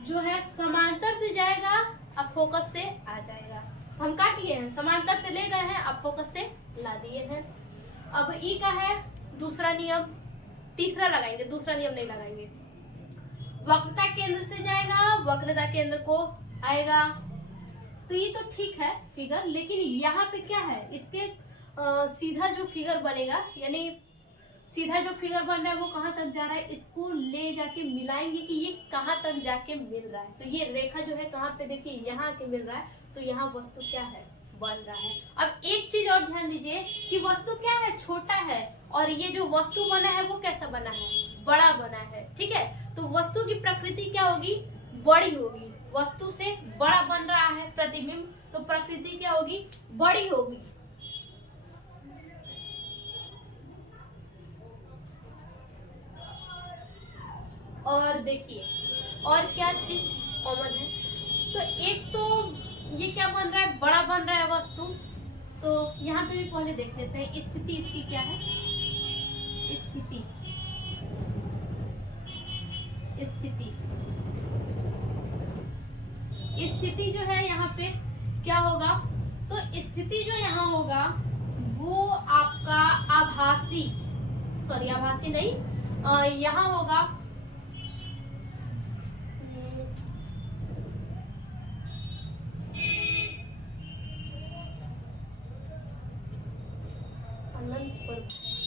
जो है समांतर से जाएगा, अब फोकस से आ जाएगा। हम क्या किए हैं? समांतर से ले गए हैं, अब फोकस से ला दिए हैं। अब ई का है दूसरा नियम, तीसरा लगाएंगे, दूसरा नियम नहीं लगाएंगे। वक्रता केंद्र से जाएगा, वक्रता केंद्र को आएगा। तो ये तो ठीक है फिगर, लेकिन यहाँ पे क्या है? इसके सीधा जो फिगर बनेगा, यानी सीधा जो फिगर बन रहा है वो कहाँ तक जा रहा है, इसको ले जाके मिलाएंगे कि ये कहाँ तक जाके मिल रहा है। तो ये रेखा जो है कहाँ पे? देखिए यहाँ आके मिल रहा है, तो यहाँ वस्तु क्या है? बन रहा है। अब एक चीज और ध्यान दीजिए कि वस्तु क्या है, छोटा है, और ये जो वस्तु बना है वो कैसा बना है, बड़ा बना है। ठीक है, तो वस्तु की प्रकृति क्या होगी, बड़ी होगी। वस्तु से बड़ा बन रहा है प्रतिबिंब, तो प्रकृति क्या होगी, बड़ी होगी। और देखिए और क्या चीज कॉमन है, तो एक तो ये क्या बन रहा है, बड़ा बन रहा है वस्तु। तो यहाँ पे भी पहले देख लेते हैं स्थिति इसकी क्या है। स्थिति स्थिति स्थिति जो है यहाँ पे क्या होगा, तो स्थिति जो यहाँ होगा वो आपका आभासी, सॉरी आभासी नहीं, यहाँ होगा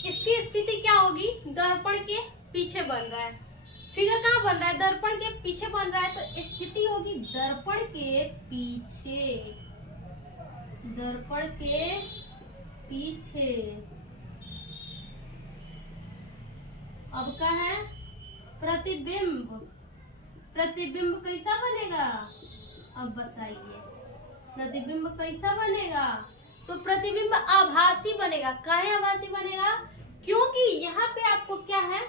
इसकी स्थिति क्या होगी, दर्पण के पीछे बन रहा है। फिगर कहाँ बन रहा है, दर्पण के पीछे बन रहा है, तो स्थिति होगी दर्पण के पीछे, दर्पण के पीछे। अब क्या है, प्रतिबिंब। प्रतिबिंब कैसा बनेगा, अब बताइए प्रतिबिंब कैसा बनेगा, तो प्रतिबिंब आभासी बनेगा। काहे आभासी बनेगा, क्योंकि यहाँ पे आपको क्या है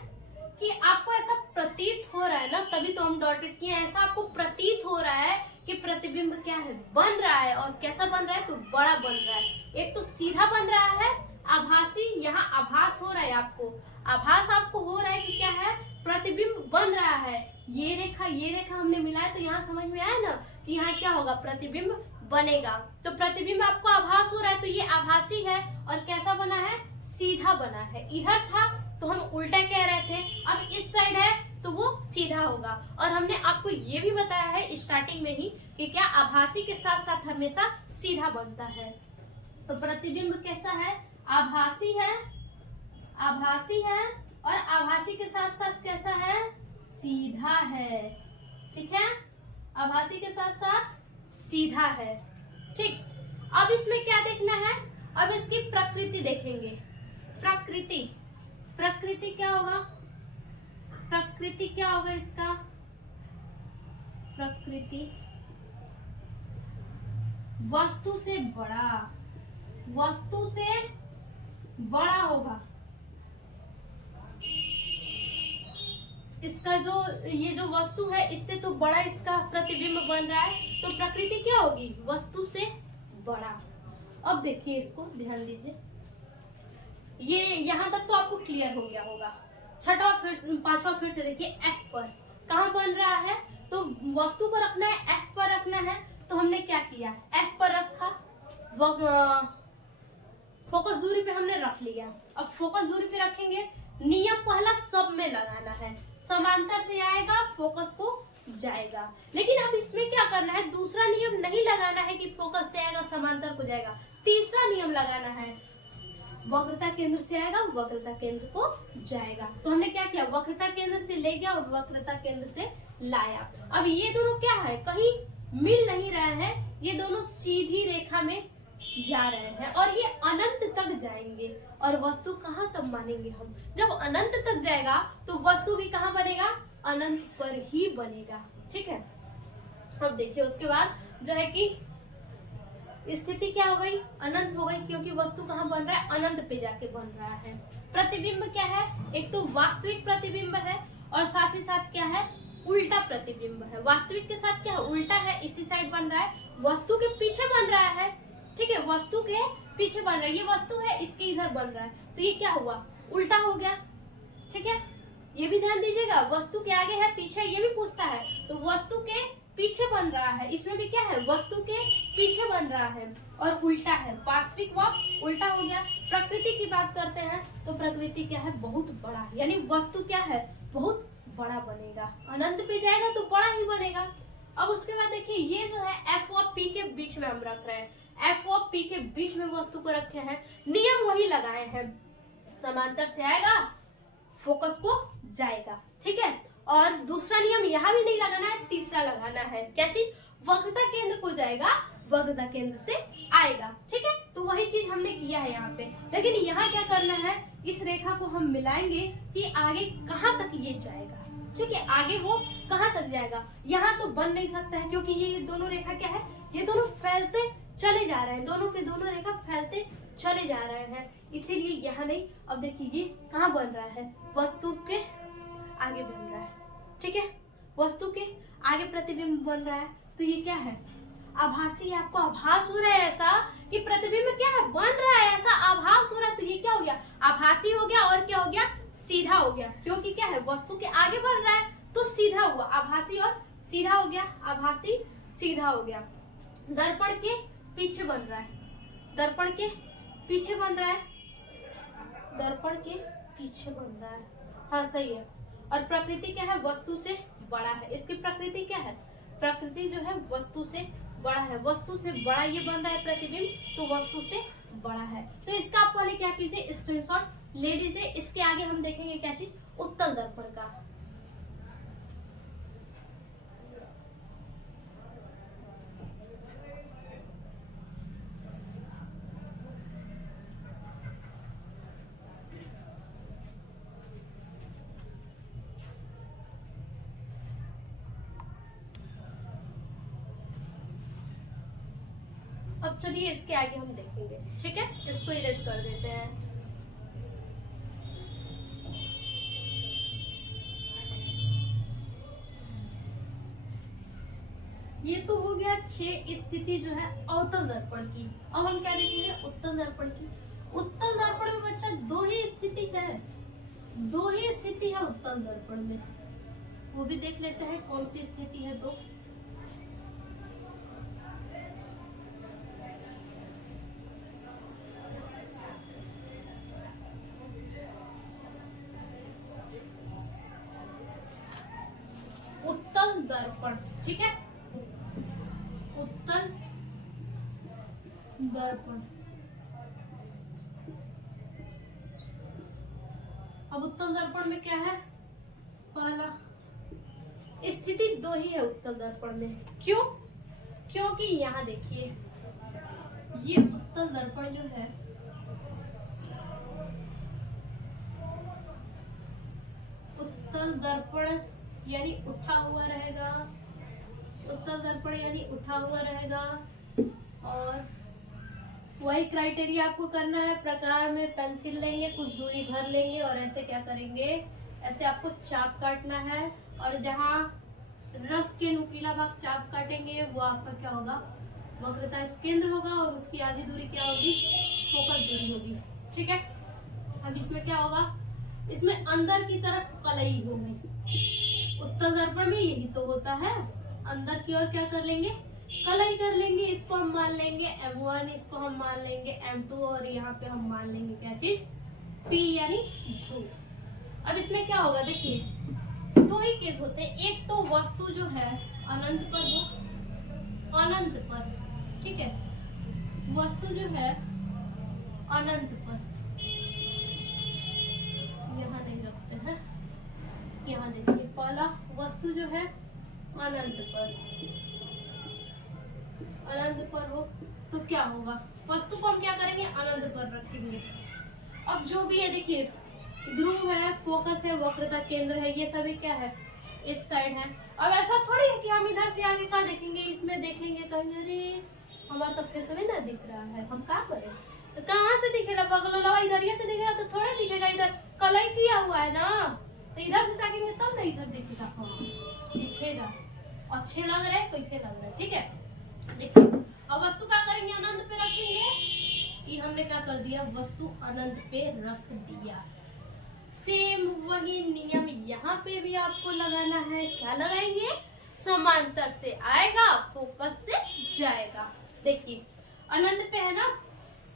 कि आपको ऐसा प्रतीत हो रहा है ना, तभी तो हम डॉटेड किए, ऐसा आपको प्रतीत हो रहा है कि प्रतिबिंब क्या है, बन रहा है। और कैसा बन रहा है, तो बड़ा बन रहा है। एक तो सीधा बन रहा है, आभासी, यहाँ आभास हो रहा है आपको, आभास आपको हो रहा है कि क्या है, प्रतिबिंब बन रहा है। ये रेखा हमने मिलाया, तो यहाँ समझ में आया ना कि यहाँ क्या होगा, प्रतिबिंब बनेगा। तो प्रतिबिंब आपको आभास हो रहा है, तो ये आभासी है। और कैसा बना है, सीधा बना है। इधर था तो हम उल्टा कह रहे थे, अब इस साइड है तो वो सीधा होगा। और हमने आपको ये भी बताया है स्टार्टिंग में ही कि क्या आभासी के साथ साथ हमेशा सीधा बनता है। तो प्रतिबिंब कैसा है, आभासी है, आभासी है, और आभासी के साथ साथ कैसा है, सीधा है। ठीक है, आभासी के साथ साथ सीधा है। ठीक, अब इसमें क्या देखना है, अब इसकी प्रकृति देखेंगे। प्रकृति, प्रकृति क्या होगा, प्रकृति क्या होगा इसका, प्रकृति वस्तु से बड़ा, वस्तु से बड़ा होगा। इसका जो ये जो वस्तु है इससे तो बड़ा इसका प्रतिबिंब बन रहा है, तो प्रकृति क्या होगी, वस्तु से बड़ा। अब देखिए इसको ध्यान दीजिए, ये यहाँ तक तो आपको क्लियर हो गया होगा। छठा फिर पांचवा फिर से देखिए, एफ पर कहाँ बन रहा है, तो वस्तु को रखना है, एफ पर रखना है। तो हमने क्या किया, एफ पर रखा, फोकस दूरी पे हमने रख लिया। अब फोकस दूरी पे रखेंगे, नियम पहला सब में लगाना है, समांतर से आएगा फोकस को जाएगा। लेकिन अब इसमें क्या करना है, दूसरा नियम नहीं लगाना है कि फोकस से आएगा समांतर को जाएगा, तीसरा नियम लगाना है, वक्रता केंद्र से आएगा वक्रता केंद्र को जाएगा। तो हमने क्या किया, वक्रता केंद्र से ले गया और वक्रता केंद्र से लाया। अब ये दोनों क्या है, कहीं मिल नहीं रहे हैं, ये दोनों सीधी रेखा में जा रहे हैं और ये अनंत तक जाएंगे। और वस्तु कहाँ तक मानेंगे हम, जब अनंत तक जाएगा तो वस्तु भी कहाँ बनेगा, अनंत पर ही बनेगा। ठीक है, अब देखिए उसके बाद जो है कि स्थिति क्या हो गई, अनंत हो गई, क्योंकि वस्तु कहाँ बन रहा है, अनंत पे जाके बन रहा है। प्रतिबिंब क्या है, एक तो वास्तविक प्रतिबिंब है और साथ ही साथ क्या है, उल्टा प्रतिबिंब है। वास्तविक के साथ क्या है, उल्टा है, इसी साइड बन रहा है, वस्तु के पीछे बन रहा है। ठीक है, वस्तु के पीछे बन रहा है, ये वस्तु है, इसके इधर बन रहा है, तो ये क्या हुआ, उल्टा हो गया। ठीक है, ये भी ध्यान दीजिएगा, वस्तु के आगे है पीछे, ये भी पूछता है, तो वस्तु के पीछे बन रहा है, इसमें भी क्या है, वस्तु के पीछे बन रहा है और उल्टा है, वास्तविक व उल्टा हो गया। प्रकृति की बात करते हैं तो प्रकृति क्या है, बहुत बड़ा, यानी वस्तु क्या है, बहुत बड़ा बनेगा, अनंत पे जाएगा तो बड़ा ही बनेगा। अब उसके बाद देखिए, ये जो है एफ और पी के बीच में हम रख रहे हैं, एफ और पी के बीच में वस्तु को रखे हैं, नियम वही लगाए हैं, समांतर से आएगा फोकस को जाएगा। ठीक है, और दूसरा नियम यहाँ भी नहीं लगाना है, तीसरा लगाना है, क्या चीज, वक्रता केंद्र को जाएगा वक्रता केंद्र से आएगा। ठीक है, तो वही चीज हमने किया है यहाँ पे। लेकिन यहाँ क्या करना है, इस रेखा को हम मिलाएंगे कि आगे कहाँ तक ये जाएगा। ठीक है, आगे वो कहाँ तक जाएगा। यहाँ तो बन नहीं सकता है क्योंकि ये दोनों रेखा क्या है, ये दोनों फैलते चले जा रहे हैं, दोनों के दोनों रेखा फैलते चले जा रहे हैं, इसीलिए यहाँ नहीं। अब देखिए ये कहाँ बन रहा है, वस्तु के आगे बन रहा है। ठीक है, वस्तु के आगे प्रतिबिंब बन रहा है, तो ये क्या है, आभासी। आपको आभास हो रहा है ऐसा कि प्रतिबिंब क्या है, बन रहा है, ऐसा आभास हो रहा है, तो ये क्या हो गया, आभासी हो गया। और क्या हो गया, सीधा हो गया, क्योंकि क्या है, वस्तु के आगे बढ़ रहा है तो सीधा हुआ, आभासी और सीधा हो गया, आभासी सीधा हो गया। दर्पण के पीछे बन रहा है, दर्पण के पीछे बन रहा है, दर्पण के पीछे बन रहा है, हाँ सही है। और प्रकृति क्या है, वस्तु से बड़ा है। इसकी प्रकृति क्या है, प्रकृति जो है वस्तु से बड़ा है, वस्तु से बड़ा ये बन रहा है प्रतिबिंब, तो वस्तु से बड़ा है। तो इसका आप पहले क्या कीजिए, स्क्रीनशॉट ले लीजिए। इसके आगे हम देखेंगे क्या चीज, उत्तल दर्पण का। अब चलिए इसके आगे हम देखेंगे। ठीक है, इसको इरेज कर देते हैं। ये तो हो गया 6 स्थिति जो है अवतल दर्पण की। अब हम क्या देखेंगे, उत्तल दर्पण की। उत्तल दर्पण में बच्चा 2 ही स्थिति है, 2 ही स्थिति है उत्तल दर्पण में। वो भी देख लेते हैं कौन सी स्थिति है। दो उत्तल दर्पण, ठीक है, उत्तल दर्पण। अब उत्तल दर्पण में क्या है, पहला स्थिति 2 ही है उत्तल दर्पण में। क्यों, क्योंकि यहाँ देखिए ये उत्तल दर्पण जो है, उत्तल दर्पण यानी उठा हुआ रहेगा, उत्तल दर्पण यानी उठा हुआ रहेगा। और वही क्राइटेरिया आपको करना है, प्रकार में पेंसिल लेंगे, कुछ दूरी भर लेंगे और ऐसे क्या करेंगे, ऐसे आपको चाप काटना है। और जहाँ रफ के नुकीला भाग चाप काटेंगे वो आपका क्या होगा, वक्रता केंद्र होगा, और उसकी आधी दूरी क्या होगी, फोकस दूरी होगी। ठीक है, अब इसमें क्या होगा, इसमें अंदर की तरफ कलई होगी। उत्तल दर्पण में यही तो होता है, अंदर की ओर क्या कर लेंगे, कलई कर लेंगे। इसको हम मान लेंगे M1, इसको हम मान लेंगे M2, और यहाँ पे हम मान लेंगे क्या चीज, P यानी ध्रुव। अब इसमें क्या होगा, देखिए 2 ही केस होते हैं। एक तो वस्तु जो है अनंत पर हो, अनंत पर, ठीक है, वस्तु जो है अनंत पर, यहाँ नहीं रखते हैं, यहाँ देखिए पहला वस्तु जो है अनंत पर, अनंत पर हो तो क्या होगा, वस्तु को हम क्या करेंगे, अनंत पर रखेंगे। अब जो भी है देखिए, ध्रुव है, फोकस है, वक्रता केंद्र है, ये सभी क्या है, इस साइड है। अब ऐसा थोड़ी है कि हम इधर से आगे का देखेंगे, इसमें देखेंगे, कहेंगे अरे हमारा तो फेस में ना दिख रहा है, हम क्या करें, तो कहाँ से दिखेगा, बगल वाला इधर से दिखेगा तो थोड़ा दिखेगा, इधर कलई किया हुआ है ना, तो इधर से ताकेंगे तब ना इधर दिखेगा, हाँ दिखेगा, अच्छे लग रहे हैं, कैसे लग रहे हैं। ठीक है, देखिए अब वस्तु क्या करेंगे, अनंत पे रखेंगे। ये हमने क्या कर दिया, वस्तु अनंत पे रख दिया। सेम वही नियम यहाँ पे भी आपको लगाना है। क्या लगाएंगे, समांतर से आएगा, फोकस से जाएगा। देखिए अनंत पे है ना,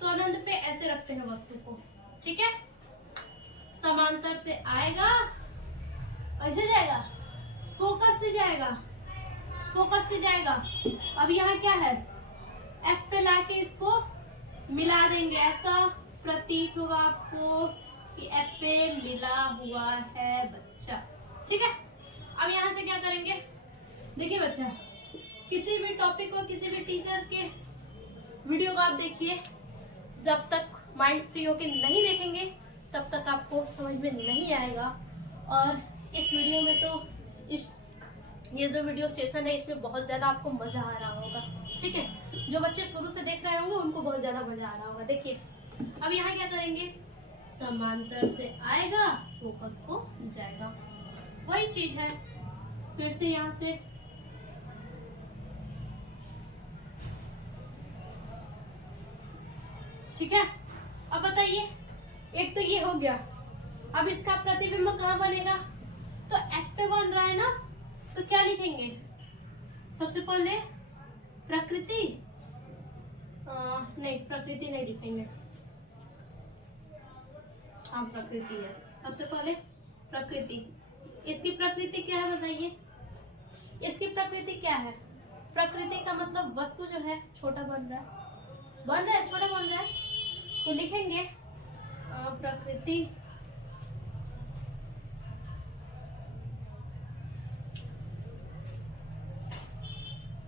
तो अनंत पे ऐसे रखते हैं वस्तु को, ठीक है, समांतर से आएगा, ऐसे जाएगा, फोकस से जाएगा, फोकस से जाएगा। अब यहाँ क्या है, F पे लाके इसको मिला देंगे, ऐसा प्रतीत होगा आपको कि F पे मिला हुआ है बच्चा। ठीक है, अब यहाँ से क्या करेंगे, देखिए बच्चा किसी भी टॉपिक को, किसी भी टीचर के वीडियो को आप देखिए, जब तक माइंड फ्री होके नहीं देखेंगे तब तक आपको समझ में नहीं आएगा। और इस वीडियो में तो ये जो वीडियो सेशन है इसमें बहुत ज़्यादा आपको मज़ा आ रहा होगा, ठीक है। जो बच्चे शुरू से देख रहे होंगे उनको बहुत ज़्यादा मज़ा आ रहा होगा। देखिए अब यहाँ क्या करेंगे, समांतर से आएगा, फोकस को जाएगा, वही चीज है। फिर से यहाँ से ठीक है। अब बताइए, एक तो ये हो गया। अब इसका प्रतिबिंब कहाँ बनेगा, तो एफ पे बन रहा है ना, तो क्या लिखेंगे, सबसे पहले प्रकृति, नहीं प्रकृति नहीं लिखेंगे, हाँ प्रकृति है। सबसे पहले प्रकृति, इसकी प्रकृति क्या है बताइए, इसकी प्रकृति क्या है, प्रकृति का मतलब वस्तु जो है छोटा बन रहा है, छोटा बन रहा है, तो लिखेंगे प्रकृति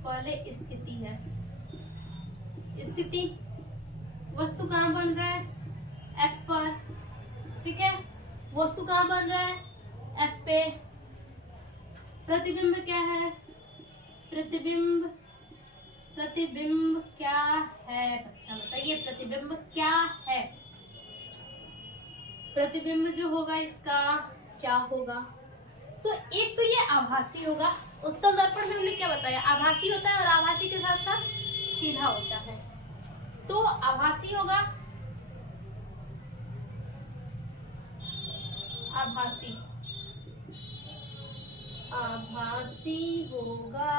पहले स्थिति है, स्थिति वस्तु कहाँ बन रहा है, एफ पर, ठीक है। वस्तु कहाँ बन रहा है, एफ पे। प्रतिबिंब क्या है, प्रतिबिंब क्या है, बच्चा बताइए प्रतिबिंब क्या है। प्रतिबिंब जो होगा इसका क्या होगा, तो एक तो ये आभासी होगा। उत्तल दर्पण में हमने क्या बताया, आभासी होता है और आभासी के साथ साथ सीधा होता है, तो आभासी होगा, आभासी होगा,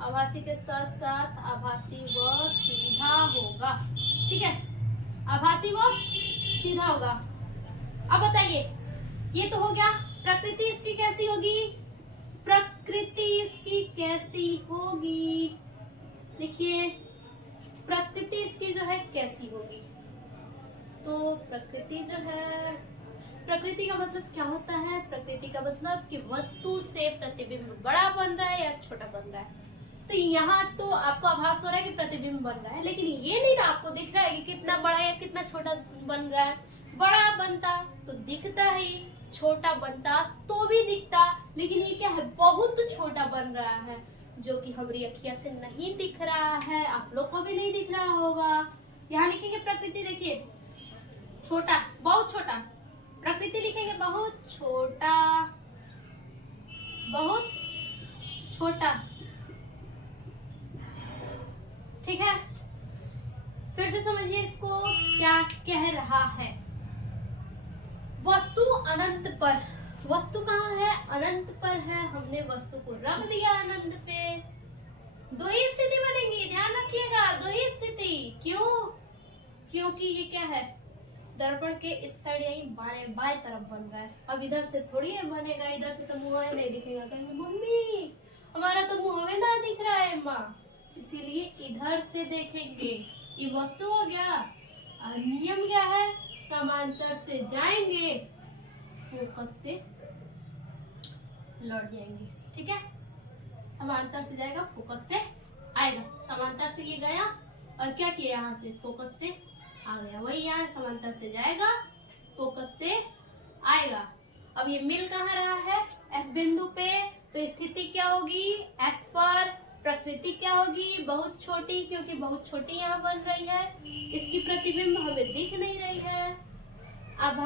आभासी के साथ साथ आभासी व सीधा होगा, ठीक है। आभासी व सीधा होगा। अब बताइए, ये तो हो गया। प्रकृति इसकी कैसी होगी, प्रकृति इसकी कैसी होगी, देखिए प्रकृति इसकी जो है कैसी होगी, तो प्रकृति जो है, प्रकृति का मतलब क्या होता है, प्रकृति का मतलब कि वस्तु से प्रतिबिंब बड़ा बन रहा है या छोटा बन रहा है। तो यहाँ तो आपको आभास हो रहा है कि प्रतिबिंब बन रहा है, लेकिन ये नहीं ना आपको दिख रहा है कि कितना बड़ा है कितना छोटा बन रहा है। बड़ा बनता तो दिखता ही, छोटा बनता तो भी दिखता, लेकिन ये क्या है, बहुत छोटा बन रहा है, जो कि हमारी अखियां से नहीं दिख रहा है, आप लोग को भी नहीं दिख रहा होगा। यहाँ लिखेंगे प्रकृति, देखिए छोटा, बहुत छोटा, प्रकृति लिखेंगे बहुत छोटा, बहुत छोटा, ठीक है। फिर से समझिए इसको क्या कह रहा है, वस्तु अनंत पर, वस्तु कहाँ है, अनंत पर है, हमने वस्तु को रख दिया अनंत पे। दो ही स्थिति बनेंगी, ध्यान रखिएगा, दो ही स्थिति। क्यों, क्योंकि ये क्या है, दर्पण के इस साइड यही बाएं तरफ बन रहा है। अब इधर से थोड़ी है बनेगा, इधर से तो मुंह नहीं दिखेगा, कहेंगे मम्मी हमारा तो मुंह में ना दिख रहा है माँ, इसीलिए इधर से देखेंगे। ये वस्तु हो गया, और नियम क्या है, समांतर से जाएंगे, फोकस से लौट जाएंगे, ठीक है। समांतर से जाएगा, फोकस से आएगा, समांतर से ये गया और क्या किया, यहाँ से फोकस से आ गया, वही यहाँ समांतर से जाएगा, फोकस से आएगा। अब ये मिल कहाँ रहा है, एफ बिंदु पे, तो स्थिति क्या होगी, एफ पर। प्रकृति क्या होगी, बहुत छोटी, क्योंकि बहुत छोटी यहाँ बन रही है, इसकी प्रतिबिंब हमें दिख नहीं रही है। अब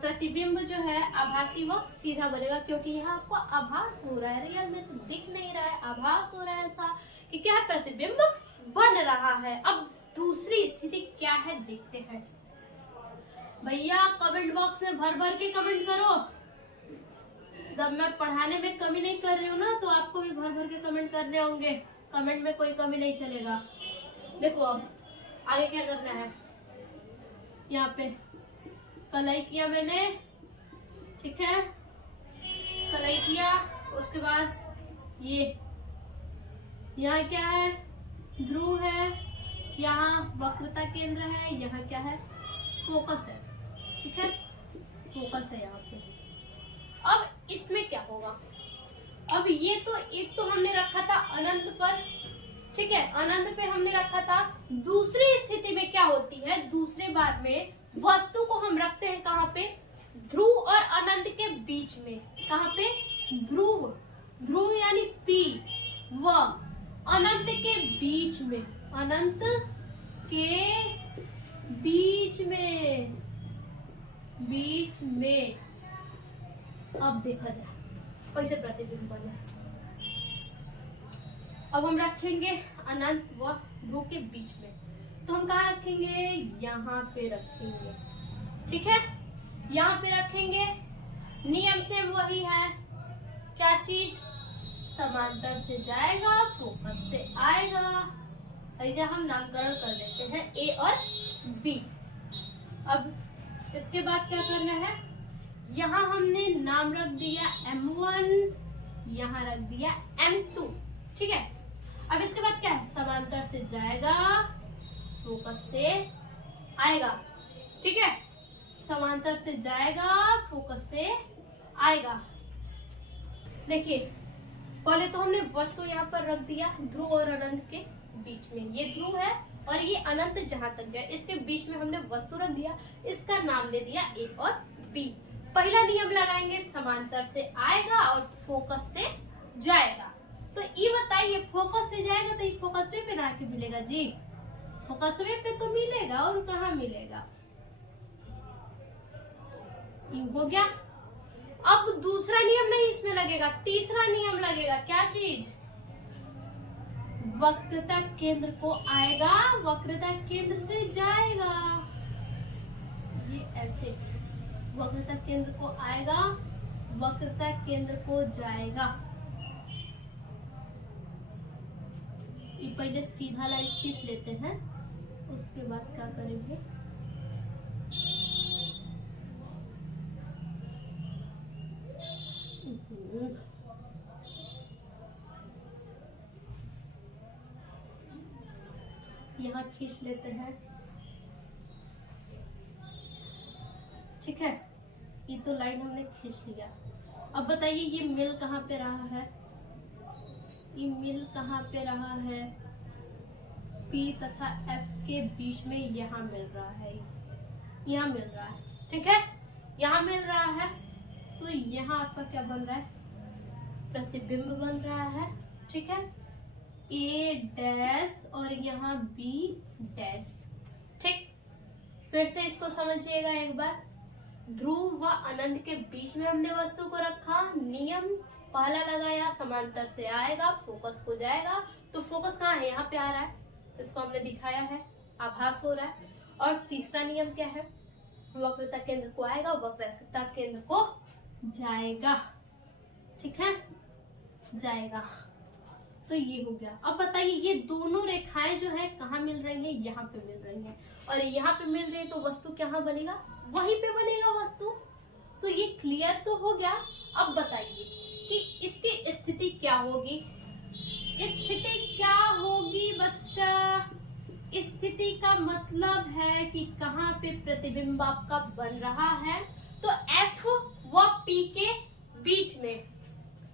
प्रतिबिंब जो है आभासी व सीधा बनेगा, क्योंकि यहाँ आपको आभास हो रहा है, रियल में तो दिख नहीं रहा है, आभास हो रहा है ऐसा कि क्या है, प्रतिबिंब बन रहा है। अब दूसरी स्थिति क्या है देखते हैं। भैया कमेंट बॉक्स में भर भर के कमेंट करो, जब मैं पढ़ाने में कमी नहीं कर रही हूँ ना, तो आपको भी भर भर के कमेंट करने होंगे, कमेंट में कोई कमी नहीं चलेगा। देखो अब आगे क्या करना है, यहाँ पे कलाई किया मैंने, ठीक है, कलाई किया, उसके बाद ये यहाँ क्या है, ध्रुव है, यहाँ वक्रता केंद्र है, यहाँ क्या है, फोकस है, ठीक है, फोकस है यहाँ पे। अब इसमें क्या होगा, अब ये तो एक तो हमने रखा था अनंत पर, ठीक है, अनंत पे हमने रखा था। दूसरी स्थिति में क्या होती है, दूसरे बार में वस्तु को हम रखते हैं कहाँ पे, ध्रुव और अनंत के बीच में। कहाँ पे, ध्रुव, ध्रुव यानी P व अनंत के बीच में, अनंत के बीच में, बीच में। अब देखा जाए कैसे प्रतिबिंब बना। अब हम रखेंगे अनंत व ध्रुव के बीच में, तो हम कहाँ रखेंगे, यहाँ पे रखेंगे, ठीक है, यहाँ पे रखेंगे। नियम से वही है, क्या चीज, समांतर से जाएगा फोकस से आएगा। ऐसा हम नामकरण कर देते हैं ए और बी। अब इसके बाद क्या करना है, यहाँ हमने नाम रख दिया M1, यहाँ रख दिया M2, ठीक है। अब इसके बाद क्या है, समांतर से जाएगा फोकस से आएगा, ठीक है, समांतर से जाएगा फोकस से आएगा। देखिए पहले तो हमने वस्तु यहाँ पर रख दिया ध्रुव और अनंत के बीच में, ये ध्रुव है और ये अनंत जहां तक गया, इसके बीच में हमने वस्तु रख दिया, इसका नाम दे दिया ए और बी। पहला नियम लगाएंगे, समांतर से आएगा और फोकस से जाएगा। तो ये बताइए फोकस से जाएगा तो ये फोकस पे ना के मिलेगा जी, फोकस पे तो मिलेगा, और कहाँ मिलेगा, ये हो गया। अब दूसरा नियम नहीं इसमें लगेगा, तीसरा नियम लगेगा, क्या चीज, वक्रता केंद्र को आएगा, वक्रता केंद्र से जाएगा, ये ऐसे, वक्रता केंद्र को आएगा, वक्रता केंद्र को जाएगा। ये पहले सीधा लाइन खींच लेते हैं, उसके बाद क्या करेंगे, यहाँ खींच लेते हैं, ठीक है, ये तो लाइन हमने खींच लिया। अब बताइए ये मिल कहाँ पे रहा है, ये मिल कहाँ पे रहा है, P तथा F के बीच में यहाँ मिल रहा है, यहाँ मिल रहा है, ठीक है, यहाँ मिल रहा है। तो यहाँ आपका क्या बन रहा है, प्रतिबिंब बन रहा है, ठीक है, A डैश और यहाँ B डैश, ठीक। फिर से इसको समझिएगा एक बार, ध्रुव व अनंत के बीच में हमने वस्तु को रखा, नियम पहला लगाया, समांतर से आएगा फोकस को जाएगा। तो फोकस कहाँ है, यहाँ पे आ रहा है, इसको हमने दिखाया है, आभास हो रहा है। और तीसरा नियम क्या है, वक्रता केंद्र को आएगा, वक्रता केंद्र को जाएगा, ठीक है, जाएगा। तो ये हो गया। अब बताइए ये दोनों रेखाएं जो है कहाँ मिल रही है, यहाँ पे मिल रही है, और यहाँ पे मिल रही है, तो वस्तु कहाँ बनेगा, वहीं पे बनेगा वस्तु। तो ये क्लियर तो हो गया। अब बताइए कि इसकी स्थिति क्या होगी, स्थिति क्या होगी बच्चा, स्थिति का मतलब है कि कहाँ पे प्रतिबिंब आपका बन रहा है, तो F व P के बीच में,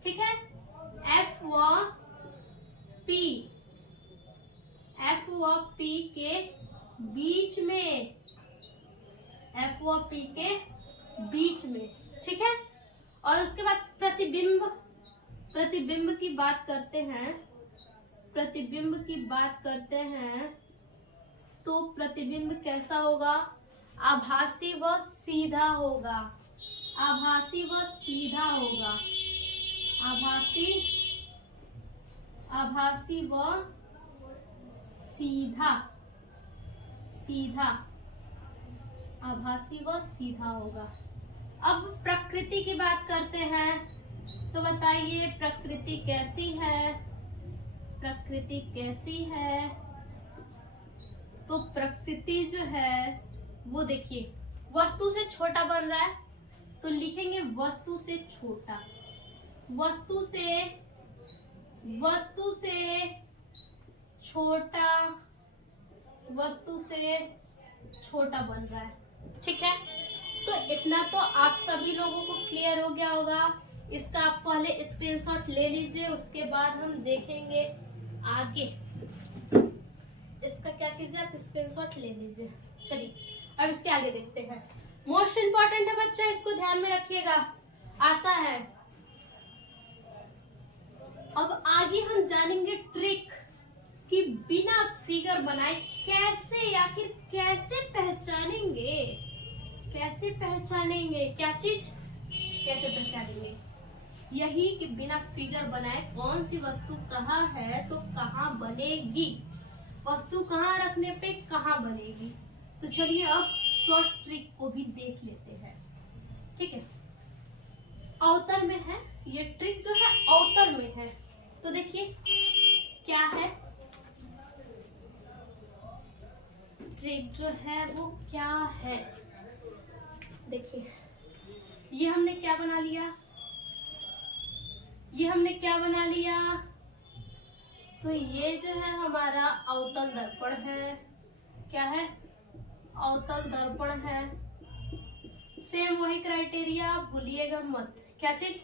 ठीक है, F व P, F व P के बीच में, F व P के बीच में, ठीक है। और उसके बाद प्रतिबिंब, प्रतिबिंब की बात करते हैं, प्रतिबिंब की बात करते हैं, तो प्रतिबिंब कैसा होगा, आभासी व सीधा होगा, आभासी व सीधा होगा, आभासी, आभासी व सीधा, सीधा, आभासी व सीधा होगा। अब प्रकृति की बात करते हैं, तो बताइए प्रकृति कैसी है, प्रकृति कैसी है, तो प्रकृति जो है वो देखिए वस्तु से छोटा बन रहा है, तो लिखेंगे वस्तु से छोटा, वस्तु से, वस्तु से छोटा, वस्तु से छोटा बन रहा है, ठीक है। तो इतना तो आप सभी लोगों को क्लियर हो गया होगा इसका आप पहले स्क्रीनशॉट ले लीजिए, उसके बाद हम देखेंगे आगे। इसका क्या कीजिए, आप स्क्रीनशॉट ले लीजिए। चलिए अब इसके आगे देखते हैं। मोस्ट इंपॉर्टेंट है बच्चा, इसको ध्यान में रखिएगा, आता है। अब आगे हम जानेंगे ट्रिक कि बिना फिगर बनाए कैसे, आखिर कैसे पहचानेंगे, कैसे पहचानेंगे क्या चीज, कैसे पहचानेंगे, यही कि बिना फिगर बनाए कौन सी वस्तु कहाँ है तो कहाँ बनेगी, वस्तु कहाँ रखने पे कहाँ बनेगी। तो चलिए अब शॉर्ट ट्रिक को भी देख लेते हैं। ठीक है, अवतल में है ये ट्रिक, जो है अवतल में है। तो देखिए क्या है ट्रिक, जो है वो क्या है। देखिए ये हमने क्या बना लिया, ये हमने क्या बना लिया, तो ये जो है हमारा अवतल दर्पण है। क्या है, अवतल दर्पण है। सेम वही क्राइटेरिया, भूलिएगा मत। क्या चीज,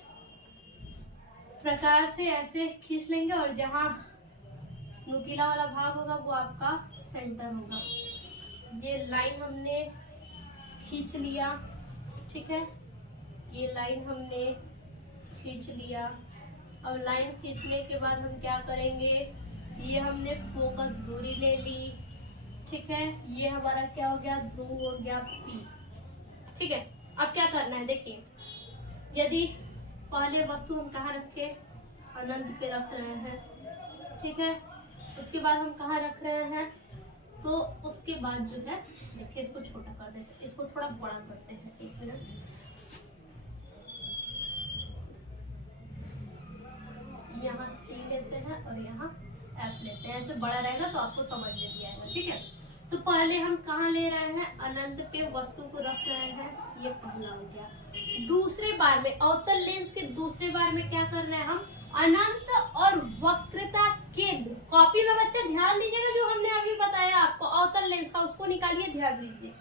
प्रकार से ऐसे खींच लेंगे और जहां नुकीला वाला भाग होगा वो आपका सेंटर होगा। ये लाइन हमने खींच लिया, ठीक है, ये लाइन हमने खींच लिया। अब लाइन खींचने के बाद हम क्या करेंगे, ये हमने फोकस दूरी ले ली, ठीक है, ये हमारा क्या हो गया, ध्रुव हो गया P। ठीक है, अब क्या करना है, देखिए यदि पहले वस्तु हम कहाँ रखे, अनंत पे रख रहे हैं, ठीक है, उसके बाद हम कहाँ रख रहे हैं, तो उसके बाद जो है देखिए इसको छोटा कर देते हैं, इसको थोड़ा बड़ा करते हैं। एक मिनट, यहाँ C लेते हैं और यहाँ F लेते हैं, ऐसे बड़ा रहेगा तो आपको समझ में भी आएगा। ठीक है, तो पहले हम कहाँ ले रहे हैं, अनंत पे वस्तु को रख रहे हैं, ये पहला हो गया। दूसरे बार में अवतल लेंस के दूसरे बार में क्या कर रहे हैं हम, अनंत और वक्रता केंद्र। कॉपी में बच्चे ध्यान दीजिएगा, जो हमने अभी बताया आपको अवतल लेंस का, उसको निकालिए, ध्यान दीजिए।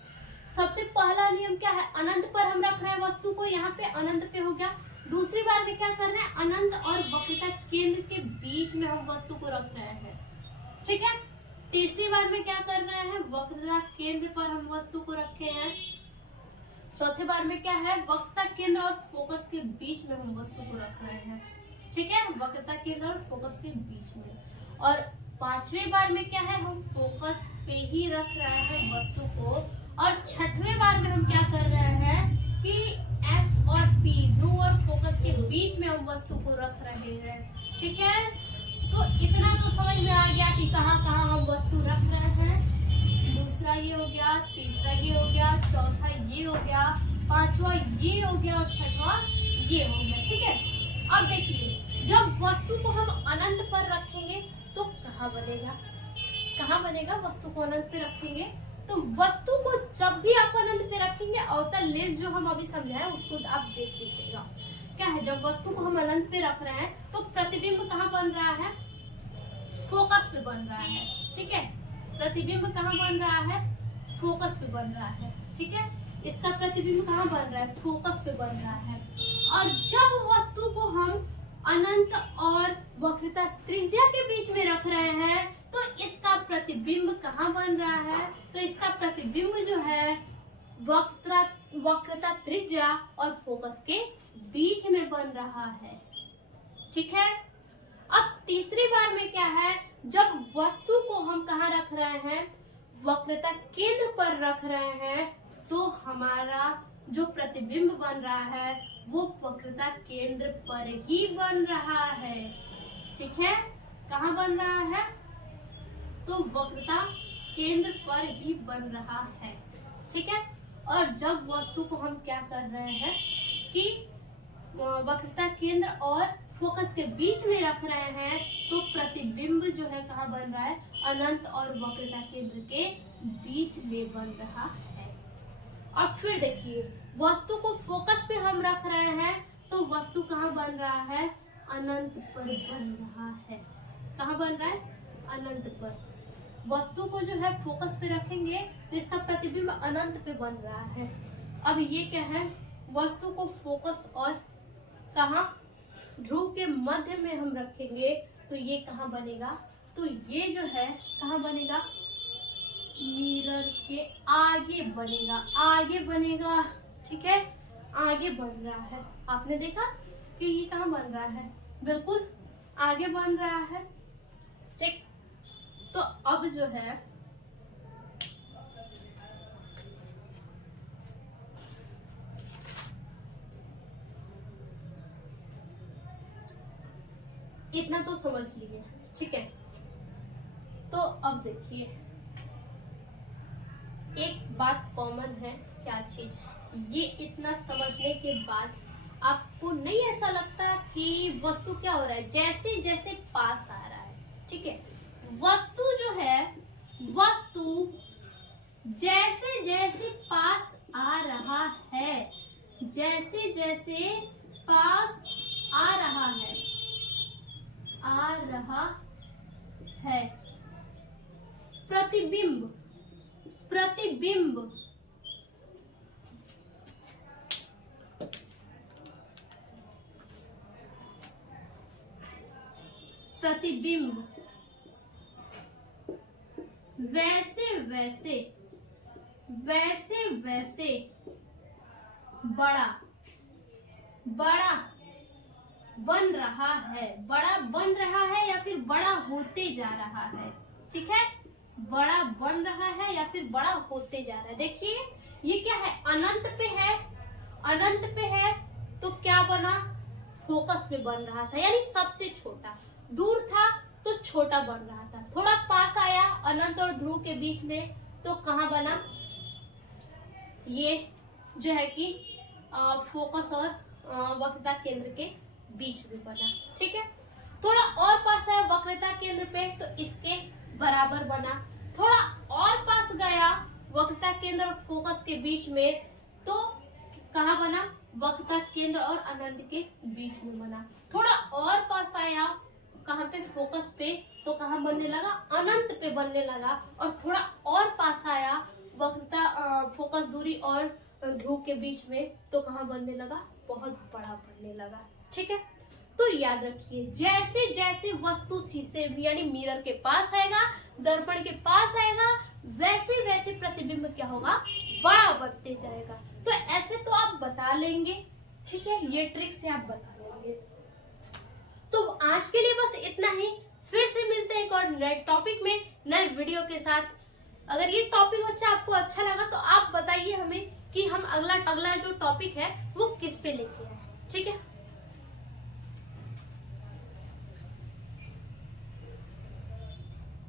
सबसे पहला नियम क्या है, अनंत पर हम रख रहे हैं वस्तु को, यहाँ पे अनंत पे हो गया। दूसरी बार में क्या कर रहे हैं, अनंत और वक्रता केंद्र के बीच में हम वस्तु को रख रहे हैं। ठीक है, तीसरी बार में क्या कर रहे हैं, वक्रता केंद्र पर हम वस्तु को रखे हैं। चौथे बार में क्या है, वक्रता केंद्र और फोकस के बीच में हम वस्तु को रख रहे हैं। ठीक है, वक्रता केंद्र और फोकस के बीच में। और पांचवें बार में क्या है, हम फोकस पे ही रख रहे हैं वस्तु को। और छठवें बार में हम क्या कर रहे हैं कि F और P, ध्रुव और फोकस के बीच में हम वस्तु को रख रहे हैं। ठीक है, तो इतना तो समझ में आ गया कि कहाँ कहाँ हम वस्तु रख रहे हैं। दूसरा ये हो गया, तीसरा ये हो गया, चौथा ये हो गया, पांचवा ये हो गया और छठवा ये हो गया। ठीक है, अब देखिए जब वस्तु को हम अनंत पर रखेंगे तो कहाँ बनेगा, कहाँ बनेगा, वस्तु को अनंत पे रखेंगे तो वस्तु को जब भी आप अनंत पे रखेंगे, अवतल लेंस जो हम अभी समझाए उसको आप देख लीजिएगा। क्या है, जब वस्तु को हम अनंत पे रख रहे हैं तो प्रतिबिंब कहाँ बन रहा है, फोकस पे बन रहा है। ठीक है, प्रतिबिंब कहाँ बन रहा है, फोकस पे बन रहा है। ठीक है, इसका प्रतिबिंब कहाँ बन रहा है, फोकस पे बन रहा है। और जब वस्तु को हम अनंत और वक्रता त्रिज्या के बीच में रख रहे हैं तो इसका प्रतिबिंब कहाँ बन रहा है, तो इसका प्रतिबिंब जो है वक्रता त्रिज्या और फोकस के बीच में बन रहा है। ठीक है, अब तीसरी बार में क्या है, जब वस्तु को हम कहाँ रख रहे हैं, वक्रता केंद्र पर रख रहे हैं तो हमारा जो प्रतिबिंब बन रहा है वो वक्रता केंद्र पर ही बन रहा है। ठीक है, कहाँ बन रहा है, तो वक्रता केंद्र पर ही बन रहा है। ठीक है, और जब वस्तु को हम क्या कर रहे हैं कि वक्रता केंद्र और फोकस के बीच में रख रहे हैं तो प्रतिबिंब जो है कहाँ बन रहा है, अनंत और वक्रता केंद्र के बीच में बन रहा है। और फिर देखिए वस्तु को फोकस पे हम रख रहे हैं तो वस्तु कहाँ बन रहा है, अनंत पर बन रहा है। कहाँ बन रहा है, अनंत पर। वस्तु को जो है फोकस पे रखेंगे तो इसका प्रतिबिंब अनंत पे बन रहा है। अब ये क्या है, वस्तु को फोकस और कहाँ, ध्रुव के मध्य में हम रखेंगे तो ये कहाँ बनेगा, तो ये जो है कहाँ बनेगा, मिरर के आगे बनेगा, आगे बनेगा। ठीक है, आगे बन रहा है। आपने देखा कि ये कहाँ बन रहा है, बिल्कुल आगे बन रहा है। ठीक, तो अब जो है इतना तो समझ लिए। ठीक है, तो अब देखिए एक बात कॉमन है, क्या चीज, ये इतना समझने के बाद आपको नहीं ऐसा लगता कि वस्तु क्या हो रहा है, जैसे जैसे पास आ रहा है। ठीक है, वस्तु जो है, वस्तु जैसे जैसे पास आ रहा है, जैसे जैसे पास आ रहा है, आ रहा है, प्रतिबिंब, प्रतिबिंब प्रतिबिंब वैसे वैसे वैसे वैसे बड़ा बड़ा बन रहा है, बड़ा बन रहा है या फिर बड़ा होते जा रहा है। ठीक है, बड़ा बन रहा है या फिर बड़ा होते जा रहा है। देखिए ये क्या है, अनंत पे है, अनंत पे है तो क्या बना, फोकस पे बन रहा था, यानी सबसे छोटा। दूर था तो छोटा बन रहा था, थोड़ा पास आया अनंत और ध्रुव के बीच में तो कहाँ बना, ये जो है कि फोकस और वक्रता केंद्र के बीच में बना। ठीक है, थोड़ा और पास आया वक्रता केंद्र पे तो इसके बराबर बना, थोड़ा और पास गया वक्रता केंद्र और फोकस के बीच में तो कहाँ बना, वक्रता केंद्र और अनंत के बीच में बना। थोड़ा और पास आया कहाँ पे, फोकस पे, तो कहाँ बनने लगा, अनंत पे बनने लगा। और थोड़ा और पास आया वक्रता फोकस दूरी और ध्रुव के बीच में तो कहाँ बनने लगा, बहुत बड़ा बनने लगा। ठीक है, तो याद रखिए जैसे जैसे वस्तु शीशे यानी मिरर के पास आएगा, दर्पण के पास आएगा, वैसे वैसे प्रतिबिंब क्या होगा, बड़ा बनते जाएगा। तो ऐसे तो आप बता लेंगे। ठीक है, ये ट्रिक से आप बता लेंगे। तो आज के लिए बस इतना ही, फिर से मिलते हैं एक और नए टॉपिक में, नए वीडियो के साथ। अगर ये टॉपिक आपको अच्छा लगा तो आप बताइए हमें कि हम अगला जो टॉपिक है वो किस पे लेके आए। ठीक है।